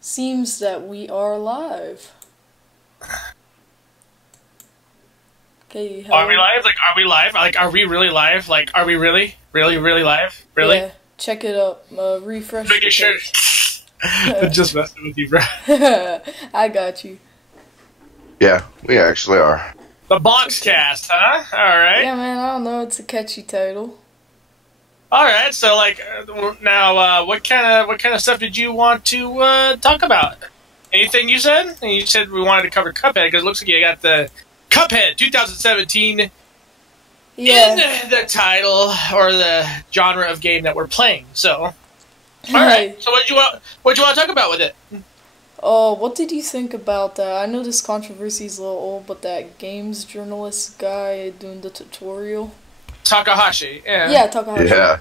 Seems that we are live. Okay, Are we live? Like, are we live? Like, are we really live? Like, are we really live? Really? Yeah, check it up. Refresh. Making sure. I'm just messing with you, bro. I got you. Yeah, we actually are. The Boxcast, huh? All right. Yeah, man, I don't know. It's a catchy title. All right. So, like, now, what kind of stuff did you want to talk about? Anything you said? And you said we wanted to cover Cuphead because it looks like you got the Cuphead 2017 in the title or the genre of game that we're playing. So, all right. So, what do you want to talk about with it? Oh, what did you think about that? I know this controversy's a little old, but that games journalist guy doing the tutorial. Takahashi. Yeah. Yeah, Takahashi. Yeah.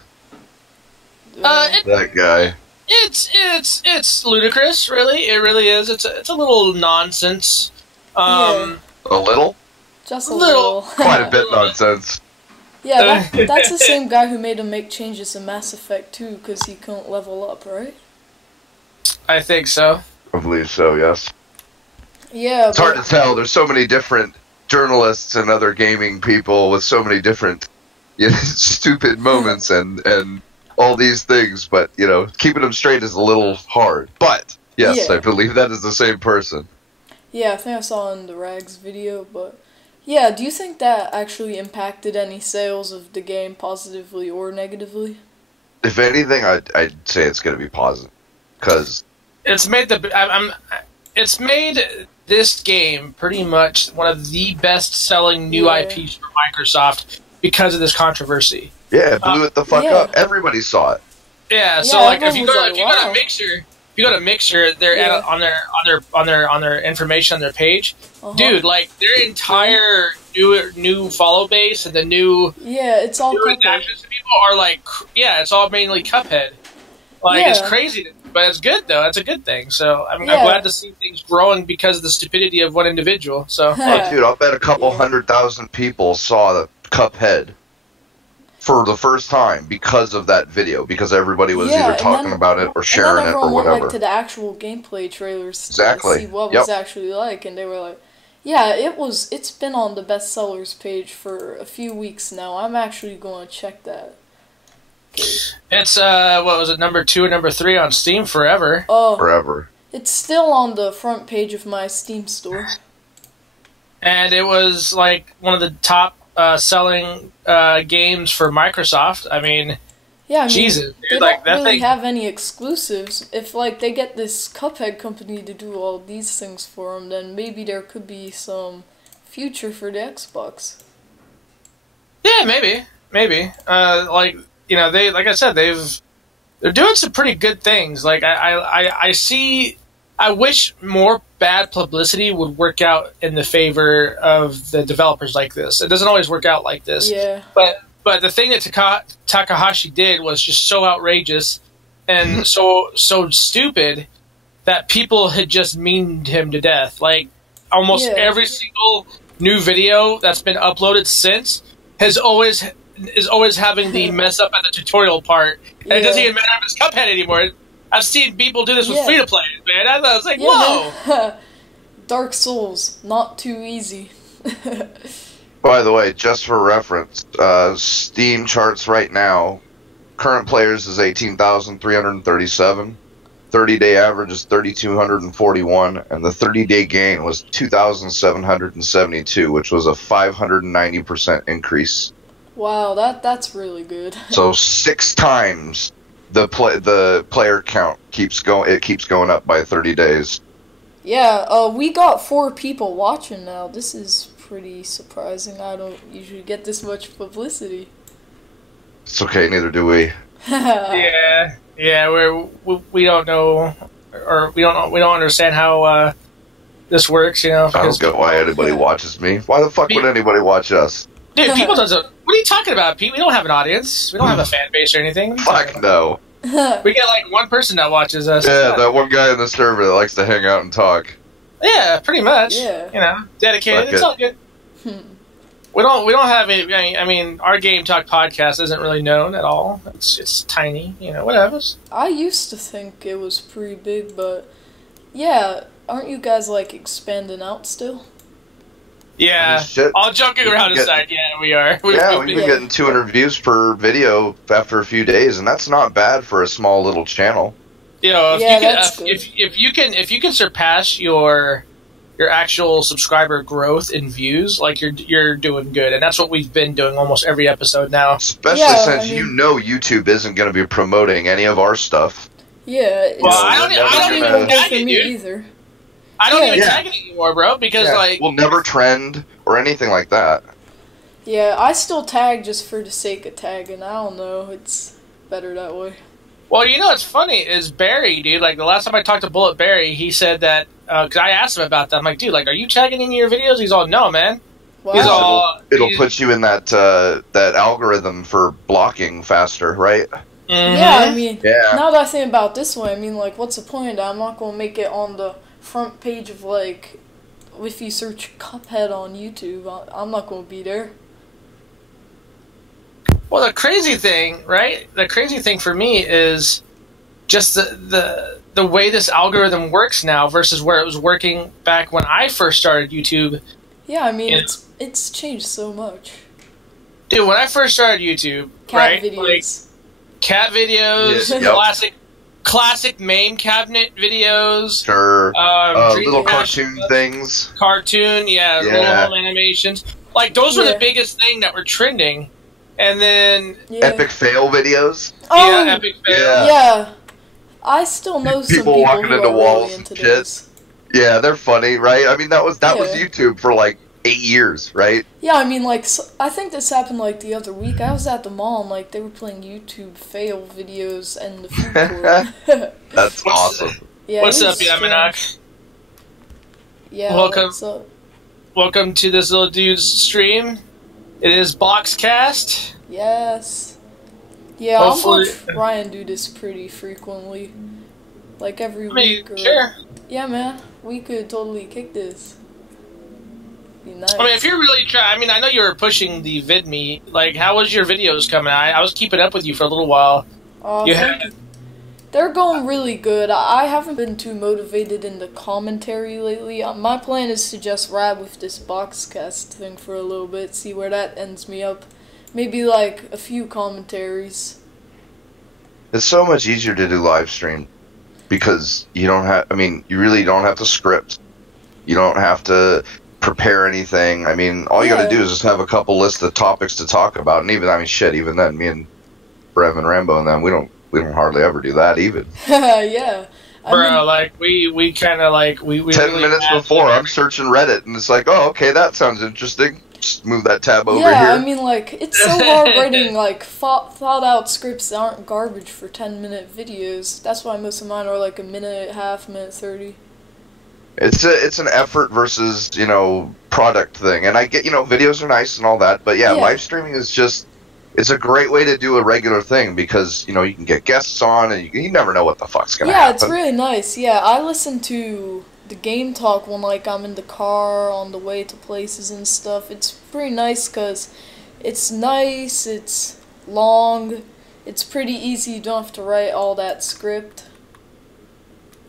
That guy. It's ludicrous, really. It really is. It's a little nonsense. A little? Just a little. Quite a bit nonsense. Yeah, that's the same guy who made him make changes in Mass Effect 2 because he couldn't level up, right? I think so. I believe so, yes. Yeah, it's hard to tell. There's so many different journalists and other gaming people with so many different stupid moments and all these things, but, keeping them straight is a little hard. But, yes, I believe that is the same person. Yeah, I think I saw in the Rags video, but... Yeah, do you think that actually impacted any sales of the game positively or negatively? If anything, I'd say it's going to be positive. Because... It's made this game pretty much one of the best-selling new IPs for Microsoft because of this controversy. Yeah, it blew it the fuck up. Everybody saw it. Yeah, so like if you go to Mixer, they're on their information on their page, dude. Like their entire new follow base and the new it's all reactions to people are like it's all mainly Cuphead. Like it's crazy, but it's good though. It's a good thing. So I'm glad to see things growing because of the stupidity of one individual. So dude, I'll bet a couple 100,000 people saw the Cuphead for the first time because of that video, because everybody was either talking about it or sharing it or whatever. Went, like, to the actual gameplay trailers to see what it was actually like, and they were like, yeah, it's been on the bestsellers page for a few weeks now. I'm actually going to check that. It's, what was it, number 2 and number 3 on Steam forever. Oh, forever. It's still on the front page of my Steam store. And it was, like, one of the top selling games for Microsoft. I mean, Jesus, dude, they like, don't really have any exclusives. If like they get this Cuphead company to do all these things for them, then maybe there could be some future for the Xbox. Yeah, maybe. Like they, like I said, they're doing some pretty good things. Like I wish more bad publicity would work out in the favor of the developers like this. It doesn't always work out like this. Yeah. But the thing that Takahashi did was just so outrageous and so stupid that people had just memed him to death. Like almost every single new video that's been uploaded since is always having the mess up at the tutorial part. And it doesn't even matter if it's Cuphead anymore. I've seen people do this with free-to-play, man. I was like, whoa! Dark Souls, not too easy. By the way, just for reference, Steam charts right now, current players is 18,337, 30-day average is 3,241, and the 30-day gain was 2,772, which was a 590% increase. Wow, that's really good. So 6 times the player count keeps going up by 30 days. Yeah, we got 4 people watching now. This is pretty surprising. I don't usually get this much publicity. It's okay, neither do we. Yeah, we don't know, or we don't understand how this works. I don't get why anybody watches me. Why the fuck would anybody watch us? Dude, people doesn't. What are you talking about, Pete? We don't have an audience. We don't have a fan base or anything. Fuck no. We get like one person that watches us. Yeah, that one guy in the server that likes to hang out and talk. Yeah, pretty much. Yeah. Dedicated. It's all good. We don't have a. I mean, our Game Talk podcast isn't really known at all. It's tiny. Whatever. I used to think it was pretty big, but Yeah, aren't you guys like expanding out still? Yeah, Shit. all joking around aside, yeah, we are. We've been getting 200 views per video after a few days, and that's not bad for a small little channel. You know, that's good. if you can surpass your actual subscriber growth in views, like you're doing good, and that's what we've been doing almost every episode now. Especially since YouTube isn't going to be promoting any of our stuff. Yeah, it's I don't even tag it, dude. Either. I don't even tag it anymore, bro, because like we'll never trend or anything like that. Yeah, I still tag just for the sake of tagging. I don't know, it's better that way. Well, you know what's funny is Barry, dude. Like the last time I talked to Bullet Barry, he said that because I asked him about that. I'm like, dude, like, are you tagging in your videos? He's all, no, man. Wow. He's all, it'll put you in that algorithm for blocking faster, right? Mm-hmm. Yeah, I mean, now that I think about it this way, I mean, like, what's the point? I'm not gonna make it on the front page of like, if you search Cuphead on YouTube, I'm not gonna be there. Well, the crazy thing, right? The crazy thing for me is just the way this algorithm works now versus where it was working back when I first started YouTube. Yeah, I mean, it's changed so much. Dude, when I first started YouTube, cat videos. Like, cat videos, classic MAME cabinet videos. Sure. Little cartoon things. Little home animations. Like, those were the biggest thing that were trending. And then... Epic fail videos. Oh, yeah, epic fail. Yeah. I still know some people walking who into are walls really into and shit. this. Yeah, they're funny, right? I mean, that was YouTube for like 8 years, right? Yeah, I mean, like, I think this happened like the other week. I was at the mall and like they were playing YouTube fail videos and the food court. That's awesome. Yeah, what's up, Yamanak? Yeah, welcome. What's up? Welcome to this little dude's stream. It is Boxcast. Yes. Yeah, I'm watch Ryan do this pretty frequently. Like every week. Sure. Yeah, man. We could totally kick this. Be nice. I mean, if you're really trying... I mean, I know you were pushing the VidMe. Like, how was your videos coming? I was keeping up with you for a little while. They're going really good. I haven't been too motivated in the commentary lately. My plan is to just ride with this Boxcast thing for a little bit, see where that ends me up. Maybe like a few commentaries. It's so much easier to do live stream because you don't have, you really don't have to script. You don't have to prepare anything. I mean, all you gotta do is just have a couple lists of topics to talk about. And even then, me and Brev and Rambo and them, we don't hardly ever do that even. Yeah. Bro, like, we kind of like, we 10 really minutes before, I'm searching Reddit, and it's like, oh, okay, that sounds interesting. Just move that tab over here. Yeah, I mean, like, it's so hard writing, like, thought-out scripts that aren't garbage for 10-minute videos. That's why most of mine are, like, a minute and a half, minute 30. It's an effort versus, product thing. And I get, videos are nice and all that, but live streaming is just... It's a great way to do a regular thing because, you can get guests on and you never know what the fuck's going to happen. Yeah, it's really nice. Yeah, I listen to the game talk when, like, I'm in the car on the way to places and stuff. It's pretty nice because it's nice, it's long, it's pretty easy. You don't have to write all that script.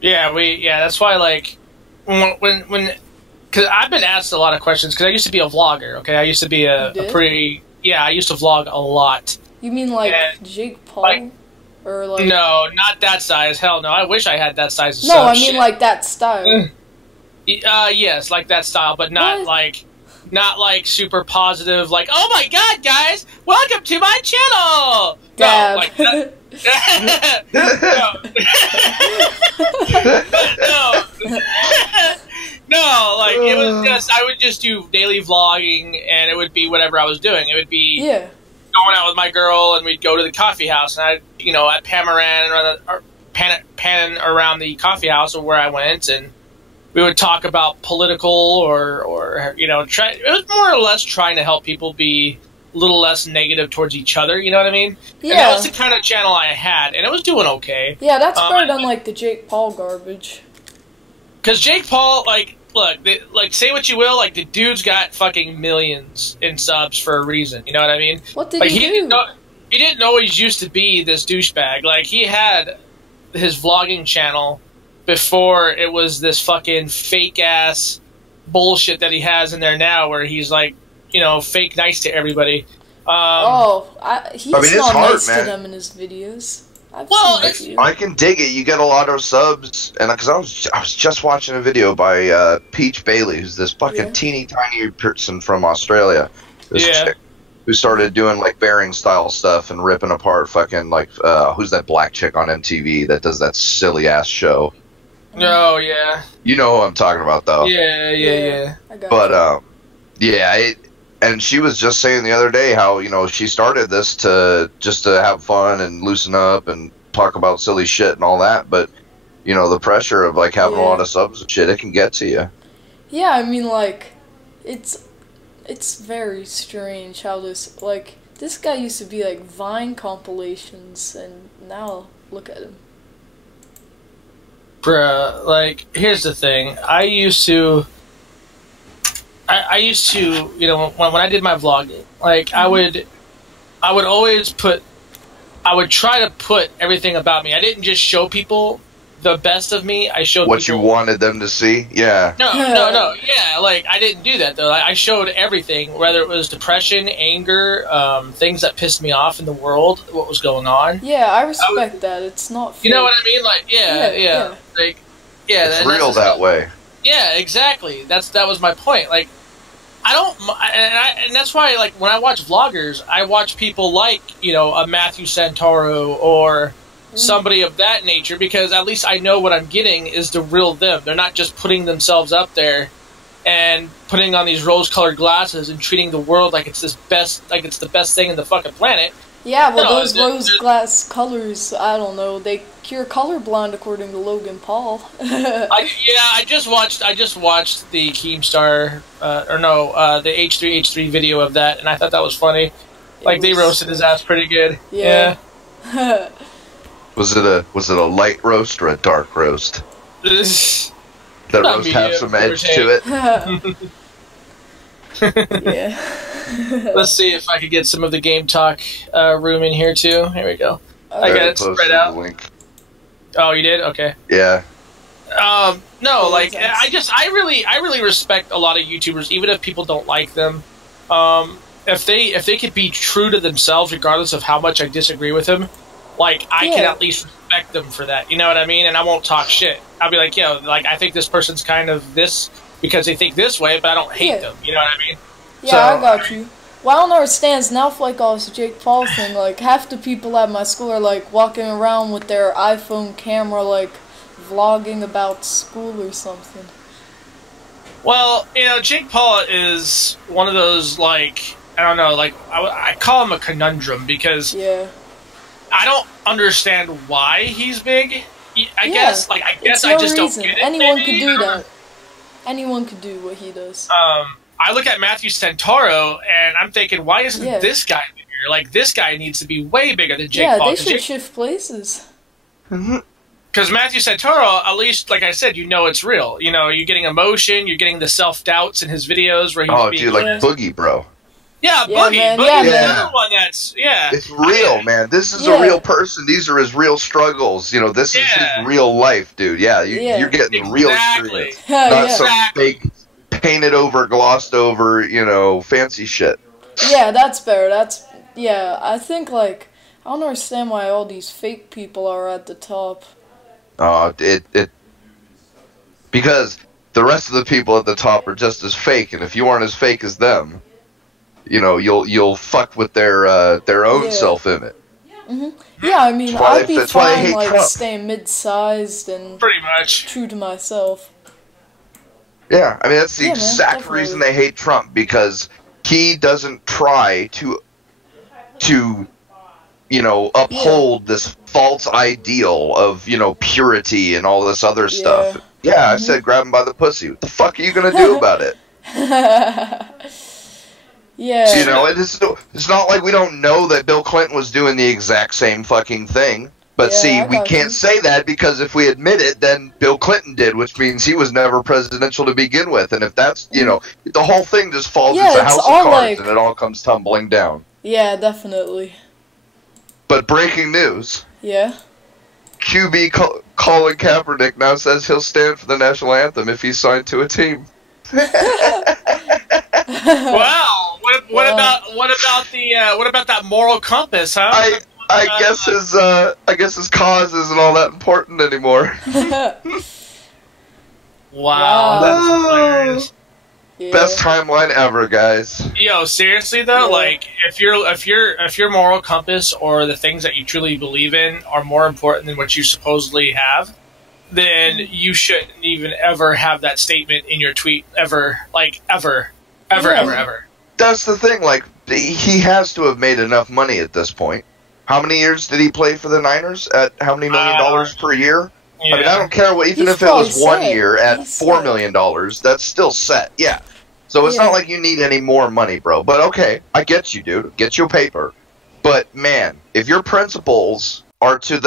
Yeah, that's why, like, when because I've been asked a lot of questions because I used to be a vlogger, okay? I used to be a pretty... Yeah, I used to vlog a lot. You mean like Jake Paul? Or like... No, not that size. Hell no. I wish I had that size of No, I mean like that style. Yes, like that style, but not like super positive, like, oh my god, guys, welcome to my channel! Dab. No, like that. No, like, it was just, I would just do daily vlogging, and it would be whatever I was doing. It would be going out with my girl, and we'd go to the coffee house, and I'd pan around the coffee house of where I went, and we would talk about political or try. It was more or less trying to help people be a little less negative towards each other, you know what I mean? Yeah. And that was the kind of channel I had, and it was doing okay. Yeah, that's better than, like, the Jake Paul garbage. Because Jake Paul, like, look, say what you will, like, the dude's got fucking millions in subs for a reason, you know what I mean? What did he do? He didn't always used to be this douchebag. Like, he had his vlogging channel before it was this fucking fake ass bullshit that he has in there now, where he's like, you know, fake nice to everybody. He's I mean, not hard, nice man. to them in his videos. I can dig it. You get a lot of subs, and because I was just watching a video by Peach Bailey, who's this fucking teeny tiny person from Australia. This chick who started doing like bearing style stuff and ripping apart fucking like who's that black chick on MTV that does that silly ass show? Oh yeah. You know who I'm talking about though. Yeah. But and she was just saying the other day how, you know, she started this to have fun and loosen up and talk about silly shit and all that, but you know, the pressure of like having a lot of subs and shit, it can get to you. Yeah, I mean, like, it's very strange how this guy used to be like Vine compilations, and now look at him. Bruh, like, here's the thing. I used to, you know, when I did my vlogging, like, I would try to put everything about me. I didn't just show people the best of me. I showed what you wanted them to see. Yeah. No. Yeah, like, I didn't do that, though. I showed everything, whether it was depression, anger, things that pissed me off in the world, what was going on. Yeah, I respect that. It's not fake. You know what I mean? Like, yeah. Like, yeah. It's real that way. Yeah, exactly. That was my point. Like, I don't, and that's why, like, when I watch vloggers, I watch people like, you know, a Matthew Santoro or somebody of that nature, because at least I know what I'm getting is the real them. They're not just putting themselves up there and putting on these rose-colored glasses and treating the world like it's the best thing in the fucking planet. Yeah, well, those rose glass colors, I don't know, they cure colorblind according to Logan Paul. I just watched the Keemstar, the H3H3 video of that, and I thought that was funny. Like, they roasted his ass pretty good. Yeah. Was it a light roast or a dark roast? That roast have some edge to it? Yeah. Let's see if I could get some of the game talk room in here too. Here we go. I got it spread out. Link. Oh, you did? Okay. Yeah. No, like, I really respect a lot of YouTubers, even if people don't like them. If they could be true to themselves, regardless of how much I disagree with them, like, I can at least respect them for that. You know what I mean? And I won't talk shit. I'll be like, like, I think this person's kind of this because they think this way, but I don't hate them. You know what I mean? Yeah, so, I got you. Well, I don't understand is now, like, all this Jake Paul thing, like, half the people at my school are, like, walking around with their iPhone camera, like, vlogging about school or something. Well, you know, Jake Paul is one of those, like, I don't know, like, I call him a conundrum because I don't understand why he's big. I guess I just don't get it. Anyone could do that. Anyone could do what he does. I look at Matthew Santoro, and I'm thinking, why isn't this guy bigger? Like, this guy needs to be way bigger than Jake Paul. Yeah, they should shift places. Because Matthew Santoro, at least, like I said, you know it's real. You know, you're getting emotion, you're getting the self-doubts in his videos where he's being... like Boogie, bro. Yeah, Boogie. Man. Boogie's another one that's... Yeah. It's real, man. This is a real person. These are his real struggles. You know, this is his real life, dude. Yeah, you're getting the real experience. Not some fake... painted over, glossed over, you know, fancy shit. Yeah, that's fair. I think, like, I don't understand why all these fake people are at the top. Because the rest of the people at the top are just as fake, and if you aren't as fake as them, you know, you'll fuck with their own self-image. Yeah, I mean, I'd be fine, like, staying mid-sized and pretty much true to myself. Yeah, I mean, that's the exact reason they hate Trump, because he doesn't try to you know, uphold this false ideal of, you know, purity and all this other stuff. Yeah, I said grab him by the pussy. What the fuck are you going to do about it? So, you know, it's not like we don't know that Bill Clinton was doing the exact same fucking thing. But see, we can't say that because if we admit it, then Bill Clinton did, which means he was never presidential to begin with. And if that's, you know, the whole thing just falls into a house of cards and it all comes tumbling down. Yeah, definitely. But breaking news. Yeah? QB Colin Kaepernick now says he'll stand for the national anthem if he's signed to a team. Wow. What about that moral compass, huh? I guess his cause isn't all that important anymore. Wow, that's hilarious. Yeah. Best timeline ever, guys. Yo, seriously though, like if your moral compass or the things that you truly believe in are more important than what you supposedly have, then you shouldn't even ever have that statement in your tweet ever. That's the thing. Like, he has to have made enough money at this point. How many years did he play for the Niners? At how many $1 million per year? Yeah. I mean, I don't care what. Even if it was 1 year at $4 million, that's still set. Yeah. So it's not like you need any more money, bro. But okay, I get you, dude. Get your paper. But man, if your principles are to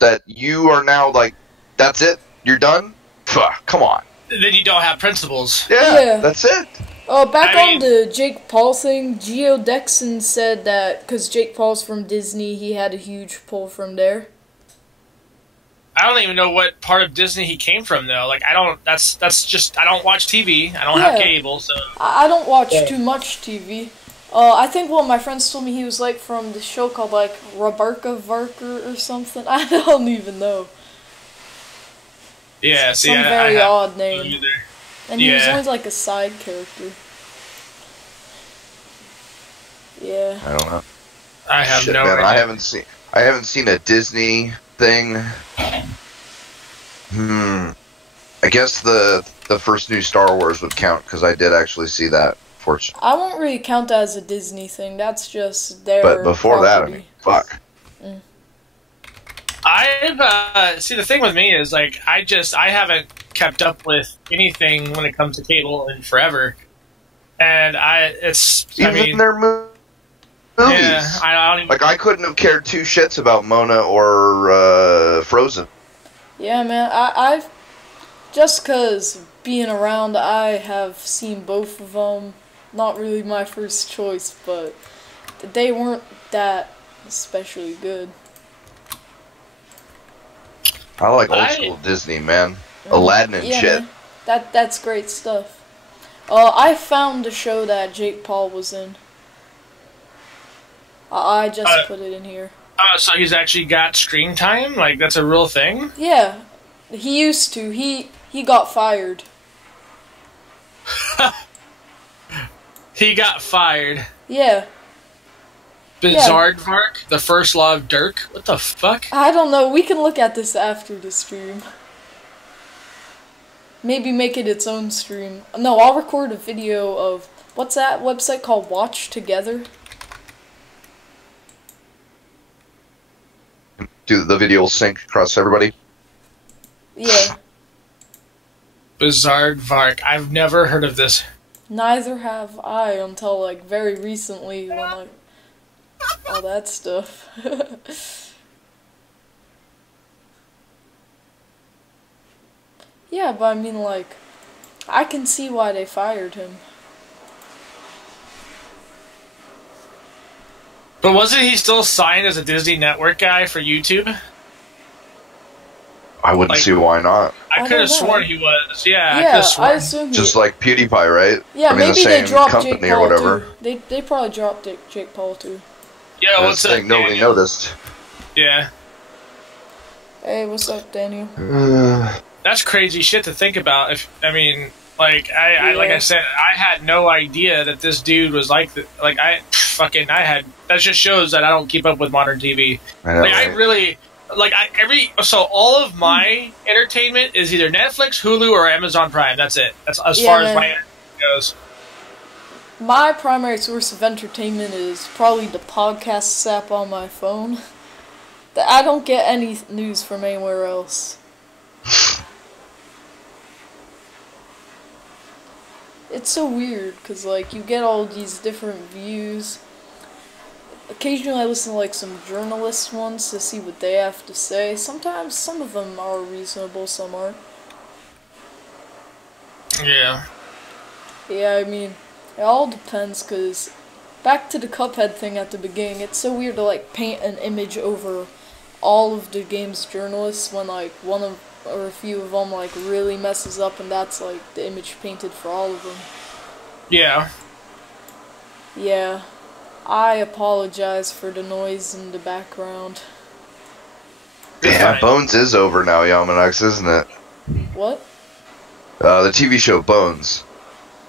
that you are now like, that's it, you're done. Come on. Then you don't have principles. Yeah. That's it. Back on the Jake Paul thing, Geo Dexon said that because Jake Paul's from Disney, he had a huge pull from there. I don't even know what part of Disney he came from, though. Like, I don't. That's just. I don't watch TV. I don't have cable, so. I don't watch too much TV. I think one of my friends told me he was like from the show called like Rabarka Varker or something. I don't even know. Yeah, see, some very odd name. And he was always like a side character. Yeah. I don't know. I have no idea. I haven't seen a Disney thing. I guess the first new Star Wars would count because I did actually see that. Fortunately, I won't really count that as a Disney thing. That's just their. But before property. that, I mean, fuck. I've see the thing with me is like I haven't kept up with anything when it comes to cable in forever, and their movies. Yeah, I don't even, like I couldn't have cared two shits about Mona or Frozen. Yeah, man, I've just cause being around, I have seen both of them. Not really my first choice, but they weren't that especially good. I like old school Disney, man. Aladdin and shit. Man. That's great stuff. I found the show that Jake Paul was in. I just put it in here. So he's actually got screen time? Like, that's a real thing? Yeah. He used to. He got fired. He got fired. Yeah. Bizarrevark, the first law of Dirk? What the fuck? I don't know. We can look at this after the stream. Maybe make it its own stream. No, I'll record a video of... What's that website called? Watch Together? Do the video will sync across everybody? Yeah. Bizarrevark. I've never heard of this. Neither have I until, like, very recently when, like, all that stuff. Yeah, but I mean, like, I can see why they fired him. But wasn't he still signed as a Disney Network guy for YouTube? I wouldn't see why not. I could have sworn he was. Yeah, I could Yeah, have sworn. I assume Just like PewDiePie, right? Yeah, I mean, maybe the they same dropped Jake company Paul or whatever. too. They probably dropped Jake Paul too. Yeah, That's what's the up, thing, nobody Daniel? noticed. Yeah. Hey, what's up, Daniel? That's crazy shit to think about. Like I said, I had no idea that this dude was like that. Like I had. That just shows that I don't keep up with modern TV. So all of my entertainment is either Netflix, Hulu, or Amazon Prime. That's it. That's as far as my entertainment goes. My primary source of entertainment is probably the podcast app on my phone. I don't get any news from anywhere else. It's so weird, because, like, you get all these different views. Occasionally I listen to, like, some journalist ones to see what they have to say. Sometimes some of them are reasonable, some aren't. Yeah. Yeah, I mean, it all depends, because back to the Cuphead thing at the beginning, it's so weird to, like, paint an image over all of the game's journalists when like one of or a few of them like really messes up, and that's like the image painted for all of them. Yeah. Yeah. I apologize for the noise in the background. Yeah, Bones is over now, Yamanax, isn't it? What? The TV show Bones.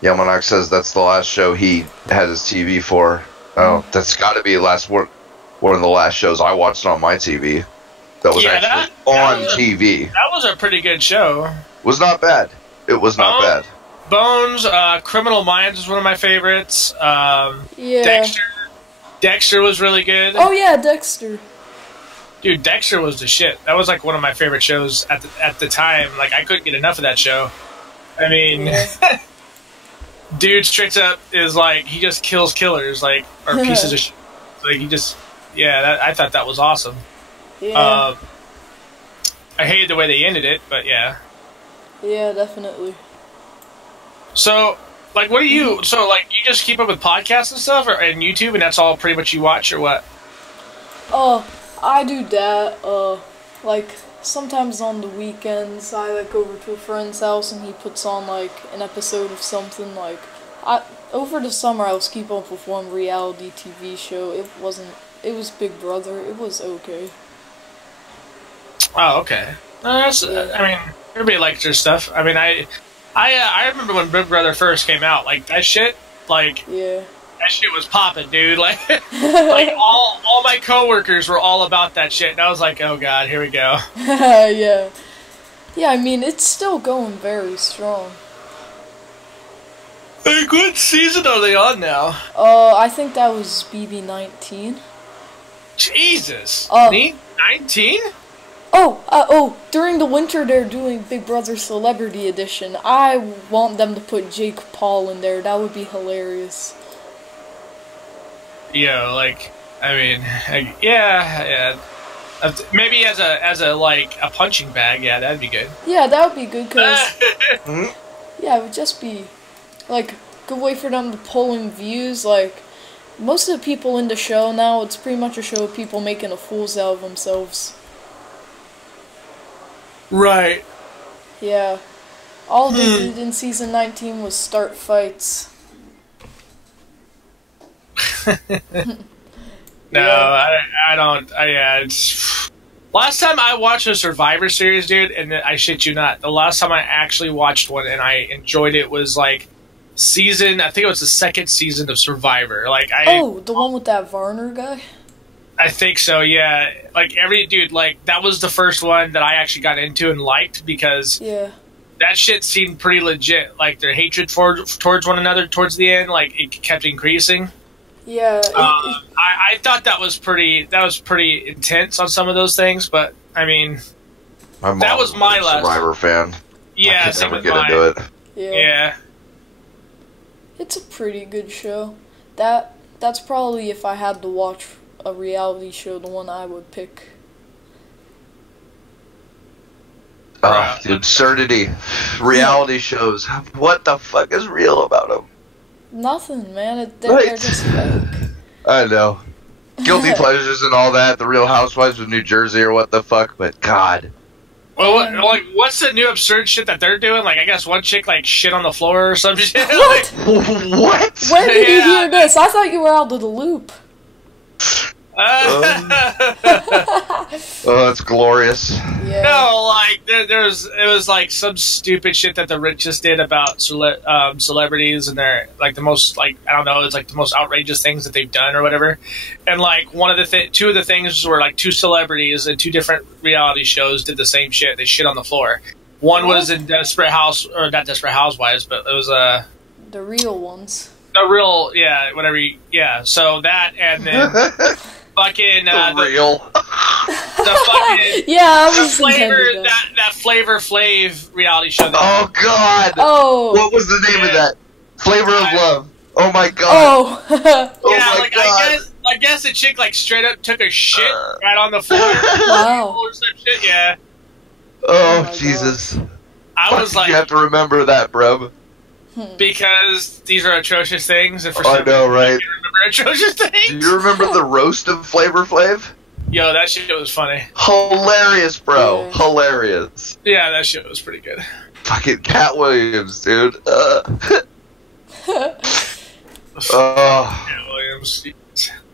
Yamanax says that's the last show he had his TV for. Oh, that's got to be one of the last shows I watched on my TV. That was actually on TV. That was a pretty good show. Was not bad. It was not bad. Bones, Criminal Minds was one of my favorites. Yeah. Dexter was really good. Oh yeah, Dexter. Dude, Dexter was the shit. That was like one of my favorite shows at the time. Like I couldn't get enough of that show. I mean, yeah. Dude straight up is like he just kills killers, like or pieces of shit. Like he just, I thought that was awesome. Yeah. I hated the way they ended it, but yeah. Yeah, definitely. So, like, what do you? So, like, you just keep up with podcasts and stuff, and YouTube, and that's all pretty much you watch, or what? I do that. Like sometimes on the weekends, I like go over to a friend's house and he puts on like an episode of something. Like, over the summer I was keeping up with one reality TV show. It was Big Brother. It was okay. Oh, okay. I mean, everybody likes their stuff. I mean, I remember when Big Brother first came out. Like that shit. Like that shit was popping, dude. Like, like all my coworkers were all about that shit, and I was like, oh god, here we go. Yeah. I mean, it's still going very strong. Like, what season are they on now? I think that was BB19. Jesus. 19? During the winter they're doing Big Brother Celebrity Edition. I want them to put Jake Paul in there. That would be hilarious. Yeah, like, I mean, yeah. Maybe as a like a punching bag, yeah, that'd be good. Yeah, that would be good because yeah, it would just be like a good way for them to pull in views. Like most of the people in the show now, it's pretty much a show of people making a fools out of themselves. Right. Yeah. All they did in season 19 was start fights. No, I don't. It's... Last time I watched a Survivor series, dude, and I shit you not, the last time I actually watched one and I enjoyed it was like I think it was the second season of Survivor. Like the one with that Varner guy? I think so, yeah. Like that was the first one that I actually got into and liked because that shit seemed pretty legit. Like their hatred towards one another towards the end, like it kept increasing. Yeah. I thought that was pretty intense on some of those things, but I mean, that was my last Survivor fan. Yeah, I could never get into it. Yeah. It's a pretty good show. That's probably, if I had to watch a reality show, the one I would pick. The absurdity. Reality shows. What the fuck is real about them? Nothing, man. They're just fake. I know. Guilty pleasures and all that. The Real Housewives of New Jersey or what the fuck, but God. Well, what's the new absurd shit that they're doing? Like, I guess one chick, like, shit on the floor or some shit. What? What? Where did you hear this? I thought you were out of the loop. Oh, that's glorious. Yeah. No, like it was like some stupid shit that the richest did about celebrities, and they're like the most, like, I don't know, it's like the most outrageous things that they've done or whatever. And like two of the things were like two celebrities in two different reality shows did the same shit. They shit on the floor. One was in not Desperate Housewives, but it was the real ones. The real, So that, and then fucking real. The fucking that Flavor Flav reality show. Oh God! Oh, what was the name of that? Flavor of Love. Oh my God! Oh, yeah, God. I guess the chick like straight up took a shit right on the floor. Wow. Or some shit, yeah. Oh Jesus! I was like, you have to remember that, bro. Because these are atrocious things, and for I know, right? You remember atrocious things. Do you remember the roast of Flavor Flav? Yo, that shit was funny. Hilarious, bro. Yeah. Hilarious. Yeah, that shit was pretty good. Fucking Cat Williams, dude. Cat Williams.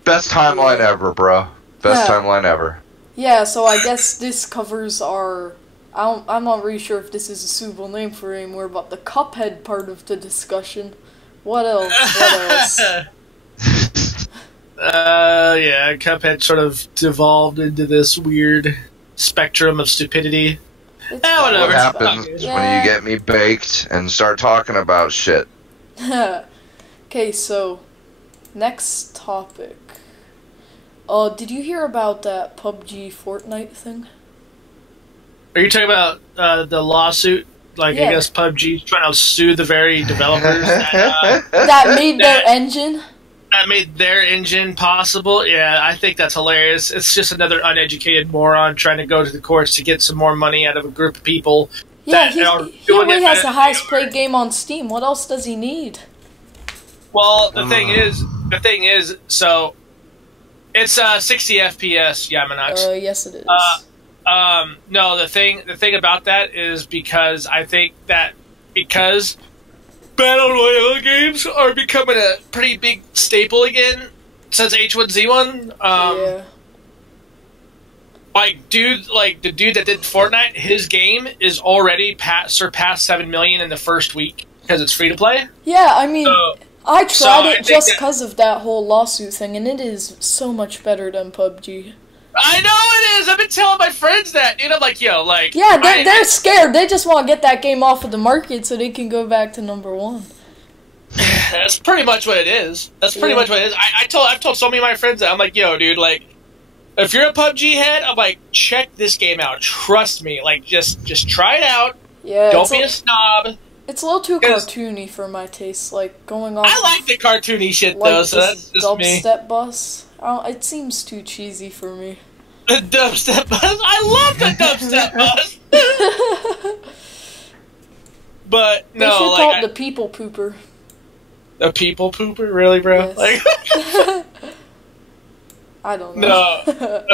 Best timeline ever, bro. Best timeline ever. Yeah, so I guess this covers our... I'm not really sure if this is a suitable name for it anymore, but the Cuphead part of the discussion. What else? Yeah, Cuphead sort of devolved into this weird spectrum of stupidity. Whatever. What happens when you get me baked and start talking about shit? Okay, so next topic. Did you hear about that PUBG Fortnite thing? Are you talking about the lawsuit? Like, I guess PUBG's trying to sue the very developers that made their engine? That made their engine possible? Yeah, I think that's hilarious. It's just another uneducated moron trying to go to the courts to get some more money out of a group of people. Yeah, he already has the highest played game on Steam. What else does he need? Well, the thing is, so it's 60 FPS, Yamanox. Yes, it is. No, the thing about that is because I think that because Battle Royale games are becoming a pretty big staple again since H1Z1. Yeah. Like the dude that did Fortnite, his game is already surpassed 7 million in the first week because it's free to play. Yeah, I mean, I tried it just because of that whole lawsuit thing, and it is so much better than PUBG. I know it is! I've been telling my friends that, and I'm like, yo, like... Yeah, they're scared. They just want to get that game off of the market so they can go back to #1. That's pretty much what it is. That's pretty much what it is. I've told so many of my friends that. I'm like, yo, dude, like, if you're a PUBG head, I'm like, check this game out. Trust me. Like, just try it out. Yeah, don't be a snob. It's a little too cartoony for my taste, like, going off... I like the cartoony shit, like though, so that's just me. Dubstep bus. It seems too cheesy for me. The dubstep bus? I love the dubstep bus! But, no, they should like... call it the people pooper. The people pooper? Really, bro? Yes. Like... I don't know. No.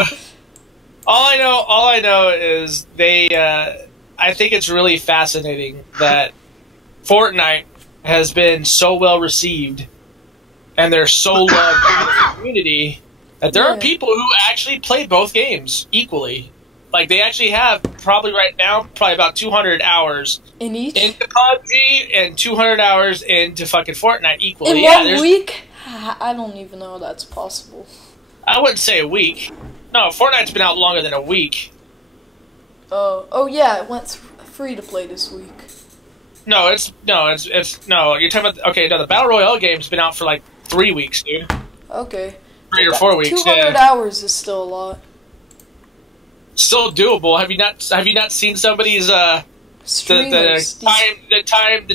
All I know is I think it's really fascinating that Fortnite has been so well received and they're so loved in the community that there are people who actually play both games equally. Like, they actually have probably right now about 200 hours in each into PUBG and 200 hours into fucking Fortnite equally. In 1 week? I don't even know how that's possible. I wouldn't say a week. No, Fortnite's been out longer than a week. Oh yeah, it went free to play this week. No, you're talking about, the Battle Royale game's been out for like 3 weeks, dude. Okay. 3 or 4 weeks, 200 hours is still a lot. Still doable. Have you not seen somebody's the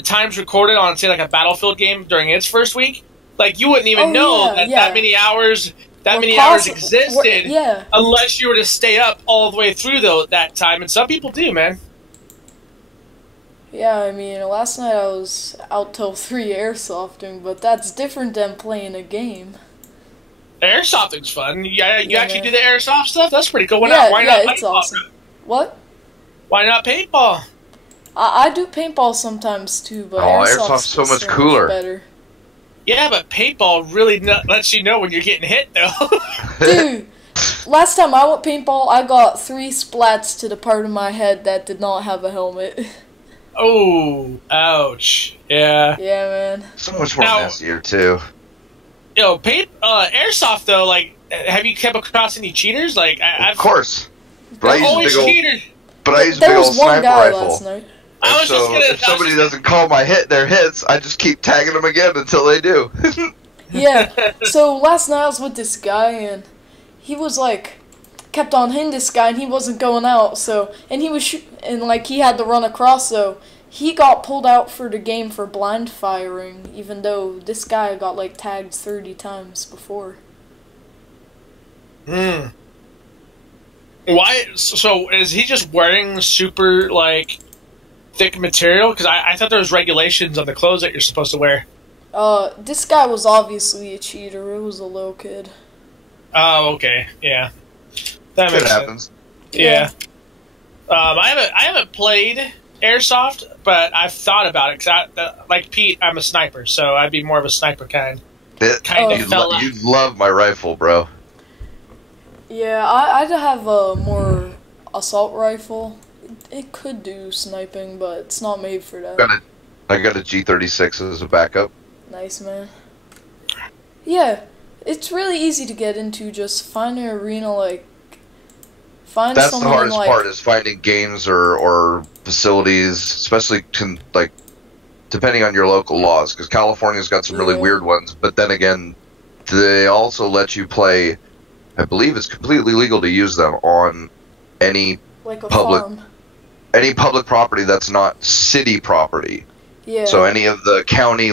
times recorded on, say, like a Battlefield game during its first week? Like, you wouldn't even know that many hours existed unless you were to stay up all the way through that time, and some people do, man. Yeah, I mean, last night I was out till 3 airsofting, but that's different than playing a game. Airsofting's fun. You actually do the airsoft stuff? That's pretty cool. Why not it's awesome. What? Why not paintball? I do paintball sometimes too, but airsoft's so much cooler. Better. Yeah, but paintball really lets you know when you're getting hit, though. Dude, last time I went paintball, I got 3 splats to the part of my head that did not have a helmet. Oh, ouch. Yeah. Yeah, man. So much more messier, too. Yo, airsoft, though, like, have you come across any cheaters? Like, of course. But I use a big old sniper rifle. Last night. If somebody doesn't call their hits, I just keep tagging them again until they do. Yeah. So last night I was with this guy, and he was like, kept on hitting this guy, and he wasn't going out. So, and he was he had to run across. So he got pulled out for the game for blind firing, even though this guy got like tagged 30 times before. Hmm. Why? So is he just wearing super like thick material? Because I thought there was regulations on the clothes that you're supposed to wear. This guy was obviously a cheater. It was a little kid. Oh, okay, yeah. That It makes happens. sense. Yeah. I haven't played airsoft, but I've thought about it because, like Pete, I'm a sniper, so I'd be more of a sniper kind of fella. You'd love my rifle, bro. Yeah, I'd have a more assault rifle. It could do sniping, but it's not made for that. I got a G36 as a backup. Nice, man. Yeah, it's really easy to get into. Just find an arena, find That's someone the hardest like, part, is finding games or facilities, especially depending on your local laws, because California's got some really weird ones. But then again, they also let you play. I believe it's completely legal to use them on any like a public farm. Any public property that's not city property. Yeah. So any of the county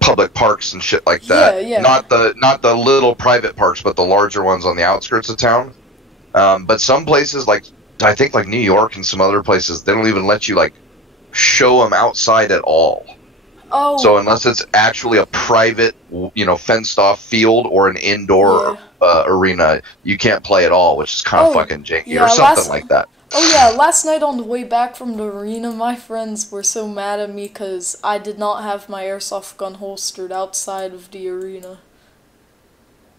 public parks and shit like that. Yeah. Not the little private parks, but the larger ones on the outskirts of town. But some places, I think New York and some other places, they don't even let you show them outside at all. Oh. So unless it's actually a private, fenced off field or an indoor arena, you can't play at all, which is kind of fucking janky or something like that. Oh yeah, last night on the way back from the arena, my friends were so mad at me because I did not have my airsoft gun holstered outside of the arena.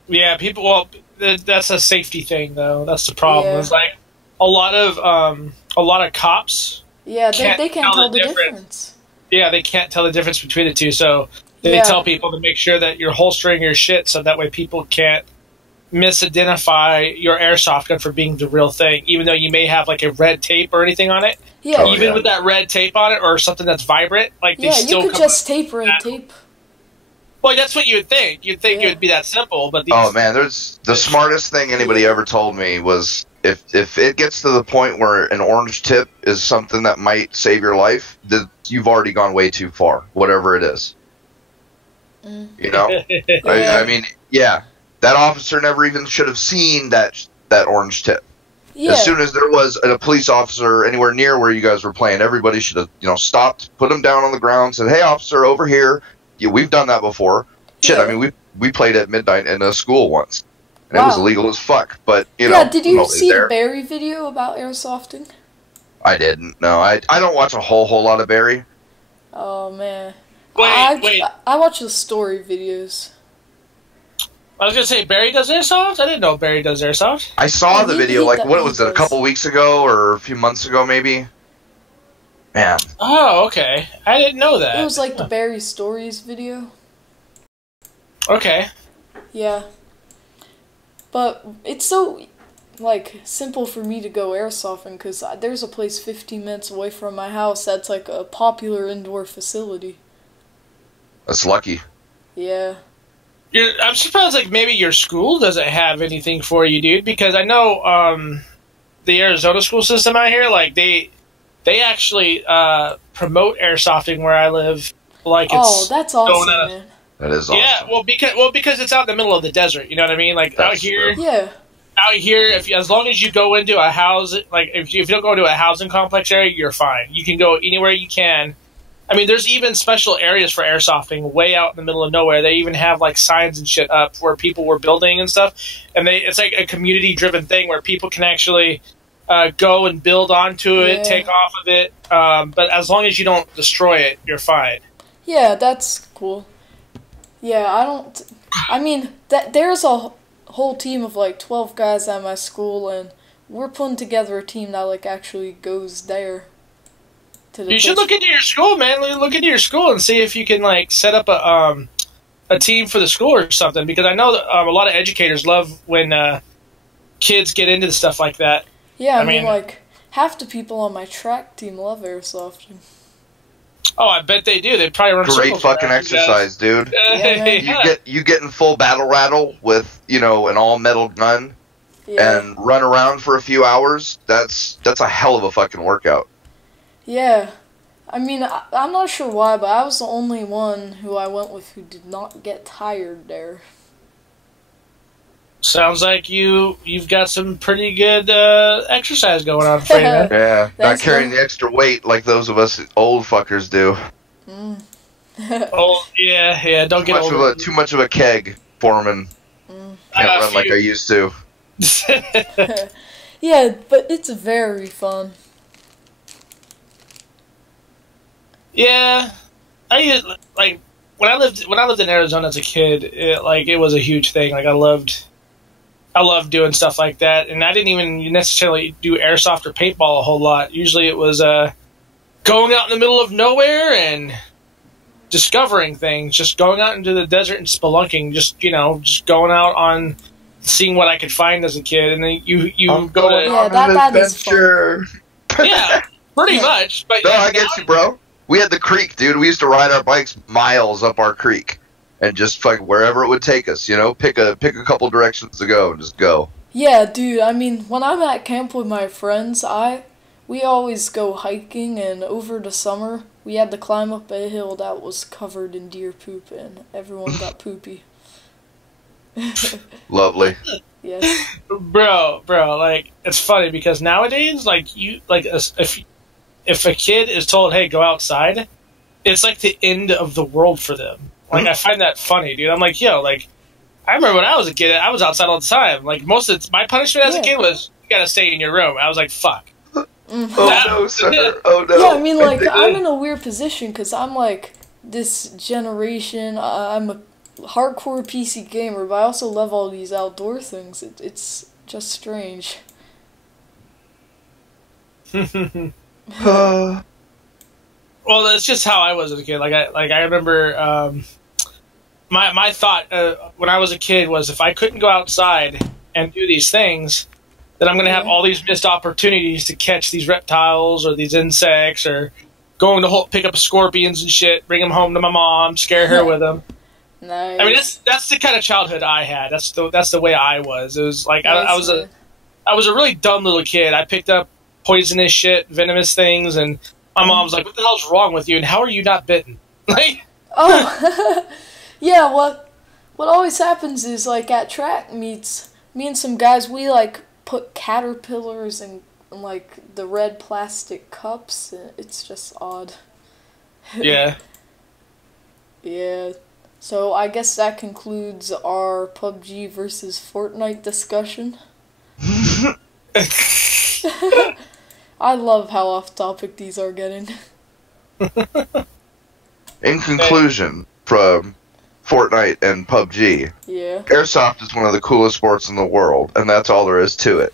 Yeah, that's a safety thing, though. That's the problem. Yeah. It's a lot of cops. Yeah, they can't tell the difference. Yeah, they can't tell the difference between the two, so they tell people to make sure that you're holstering your shit, so that way people can't misidentify your airsoft gun for being the real thing, even though you may have a red tape or anything on it. Yeah, even with that red tape on it or something that's vibrant, they still you could just tape red tape. Well, that's what you would think. You'd think it would be that simple, but there's the smartest thing anybody ever told me was if it gets to the point where an orange tip is something that might save your life, you've already gone way too far, whatever it is. You know? I mean, that officer never even should have seen that orange tip. Yeah. As soon as there was a police officer anywhere near where you guys were playing, everybody should have, stopped, put him down on the ground, said, "Hey, officer, over here." Yeah, we've done that before. Shit, I mean, we played at midnight in a school once, and it was illegal as fuck. But did you see the Barry video about airsofting? I didn't. No, I don't watch a whole lot of Barry. Oh man, wait. I watch the story videos. I was gonna say Barry does airsoft. I didn't know Barry does airsoft. I saw the video. What was it? A couple weeks ago or a few months ago, maybe. Man. Oh, okay. I didn't know that. It was the Barry Stories video. Okay. Yeah. But it's so, simple for me to go airsofting because there's a place 15 minutes away from my house that's, a popular indoor facility. That's lucky. Yeah. I'm surprised, maybe your school doesn't have anything for you, dude, because I know, the Arizona school system out here, they actually promote airsofting where I live. That's awesome, man. That is awesome. Yeah, well, because it's out in the middle of the desert. You know what I mean? Out here. True. Yeah. Out here, as long as you go into a house, if you don't go into a housing complex area, you're fine. You can go anywhere you can. I mean, there's even special areas for airsofting way out in the middle of nowhere. They even have signs and shit up where people were building and stuff, and it's a community-driven thing where people can actually go and build onto it, take off of it. But as long as you don't destroy it, you're fine. Yeah, that's cool. Yeah, there's a whole team of 12 guys at my school, and we're putting together a team that actually goes there. You should look into your school, man. Look into your school and see if you can set up a team for the school or something. Because I know that a lot of educators love when kids get into stuff like that. Yeah, I mean, half the people on my track team love airsofting. Oh, I bet they do. They probably run great fucking exercise, dude. Yeah, you get in full battle rattle with an all metal gun and run around for a few hours. That's a hell of a fucking workout. Yeah, I mean, I'm not sure why, but I was the only one who I went with who did not get tired there. Sounds like you've got some pretty good exercise going on, Freeman. Yeah, not carrying the extra weight like those of us old fuckers do. Oh, yeah, don't get old. Too much of a keg, Foreman. Can't run like I used to. Yeah, but it's very fun. Yeah, like when I lived in Arizona as a kid. It was a huge thing. Like I loved doing stuff like that, and I didn't even necessarily do airsoft or paintball a whole lot. Usually, it was going out in the middle of nowhere and discovering things, just going out into the desert and spelunking, just going out on seeing what I could find as a kid, and then you go to that is fun. Yeah, pretty much. But no, I get you, bro. We had the creek, dude. We used to ride our bikes miles up our creek, and just like wherever it would take us, pick a couple directions to go and just go. Yeah, dude. I mean, when I'm at camp with my friends, we always go hiking, and over the summer we had to climb up a hill that was covered in deer poop, and everyone got poopy. Lovely. Yes. Bro, like it's funny because nowadays, if a kid is told, "Hey, go outside," it's like the end of the world for them. Like I find that funny, dude. I'm like, yo, like I remember when I was a kid, I was outside all the time. Like my punishment as a kid was you gotta stay in your room. I was like, fuck. Oh no, sir. Oh no. Yeah, I mean, like I'm in a weird position because I'm like this generation. I'm a hardcore PC gamer, but I also love all these outdoor things. It's just strange. Well, that's just how I was as a kid. I remember my thought when I was a kid was if I couldn't go outside and do these things, then I'm going to have all these missed opportunities to catch these reptiles or these insects or going to pick up scorpions and shit, bring them home to my mom, scare her with them. Nice. I mean, that's the kind of childhood I had. That's the way I was. It was like I was a really dumb little kid. I picked up poisonous shit, venomous things, and my mom's like, "What the hell's wrong with you? And how are you not bitten?" Like, oh, yeah. What always happens is like at track meets, me and some guys, we like put caterpillars in like the red plastic cups. It's just odd. Yeah. Yeah. So I guess that concludes our PUBG versus Fortnite discussion. I love how off topic these are getting. In conclusion, from Fortnite and PUBG, Airsoft is one of the coolest sports in the world, and that's all there is to it.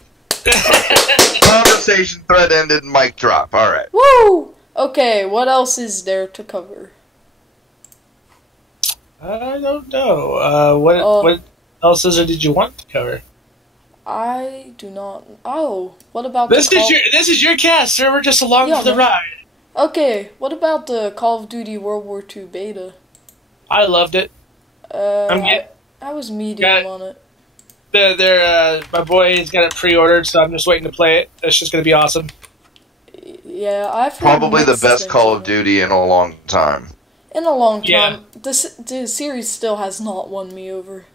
Conversation thread ended, mic drop. All right. Woo! Okay, what else is there to cover? I don't know. What else did you want to cover? I do not. Oh, what about this is your cast, sir. We're just along for the ride. Okay, what about the Call of Duty World War II beta? I loved it. I was medium on it. My boy's got it pre-ordered, so I'm just waiting to play it. That's just gonna be awesome. Yeah, I've heard probably the best Call of Duty in a long time. In a long time, the series still has not won me over.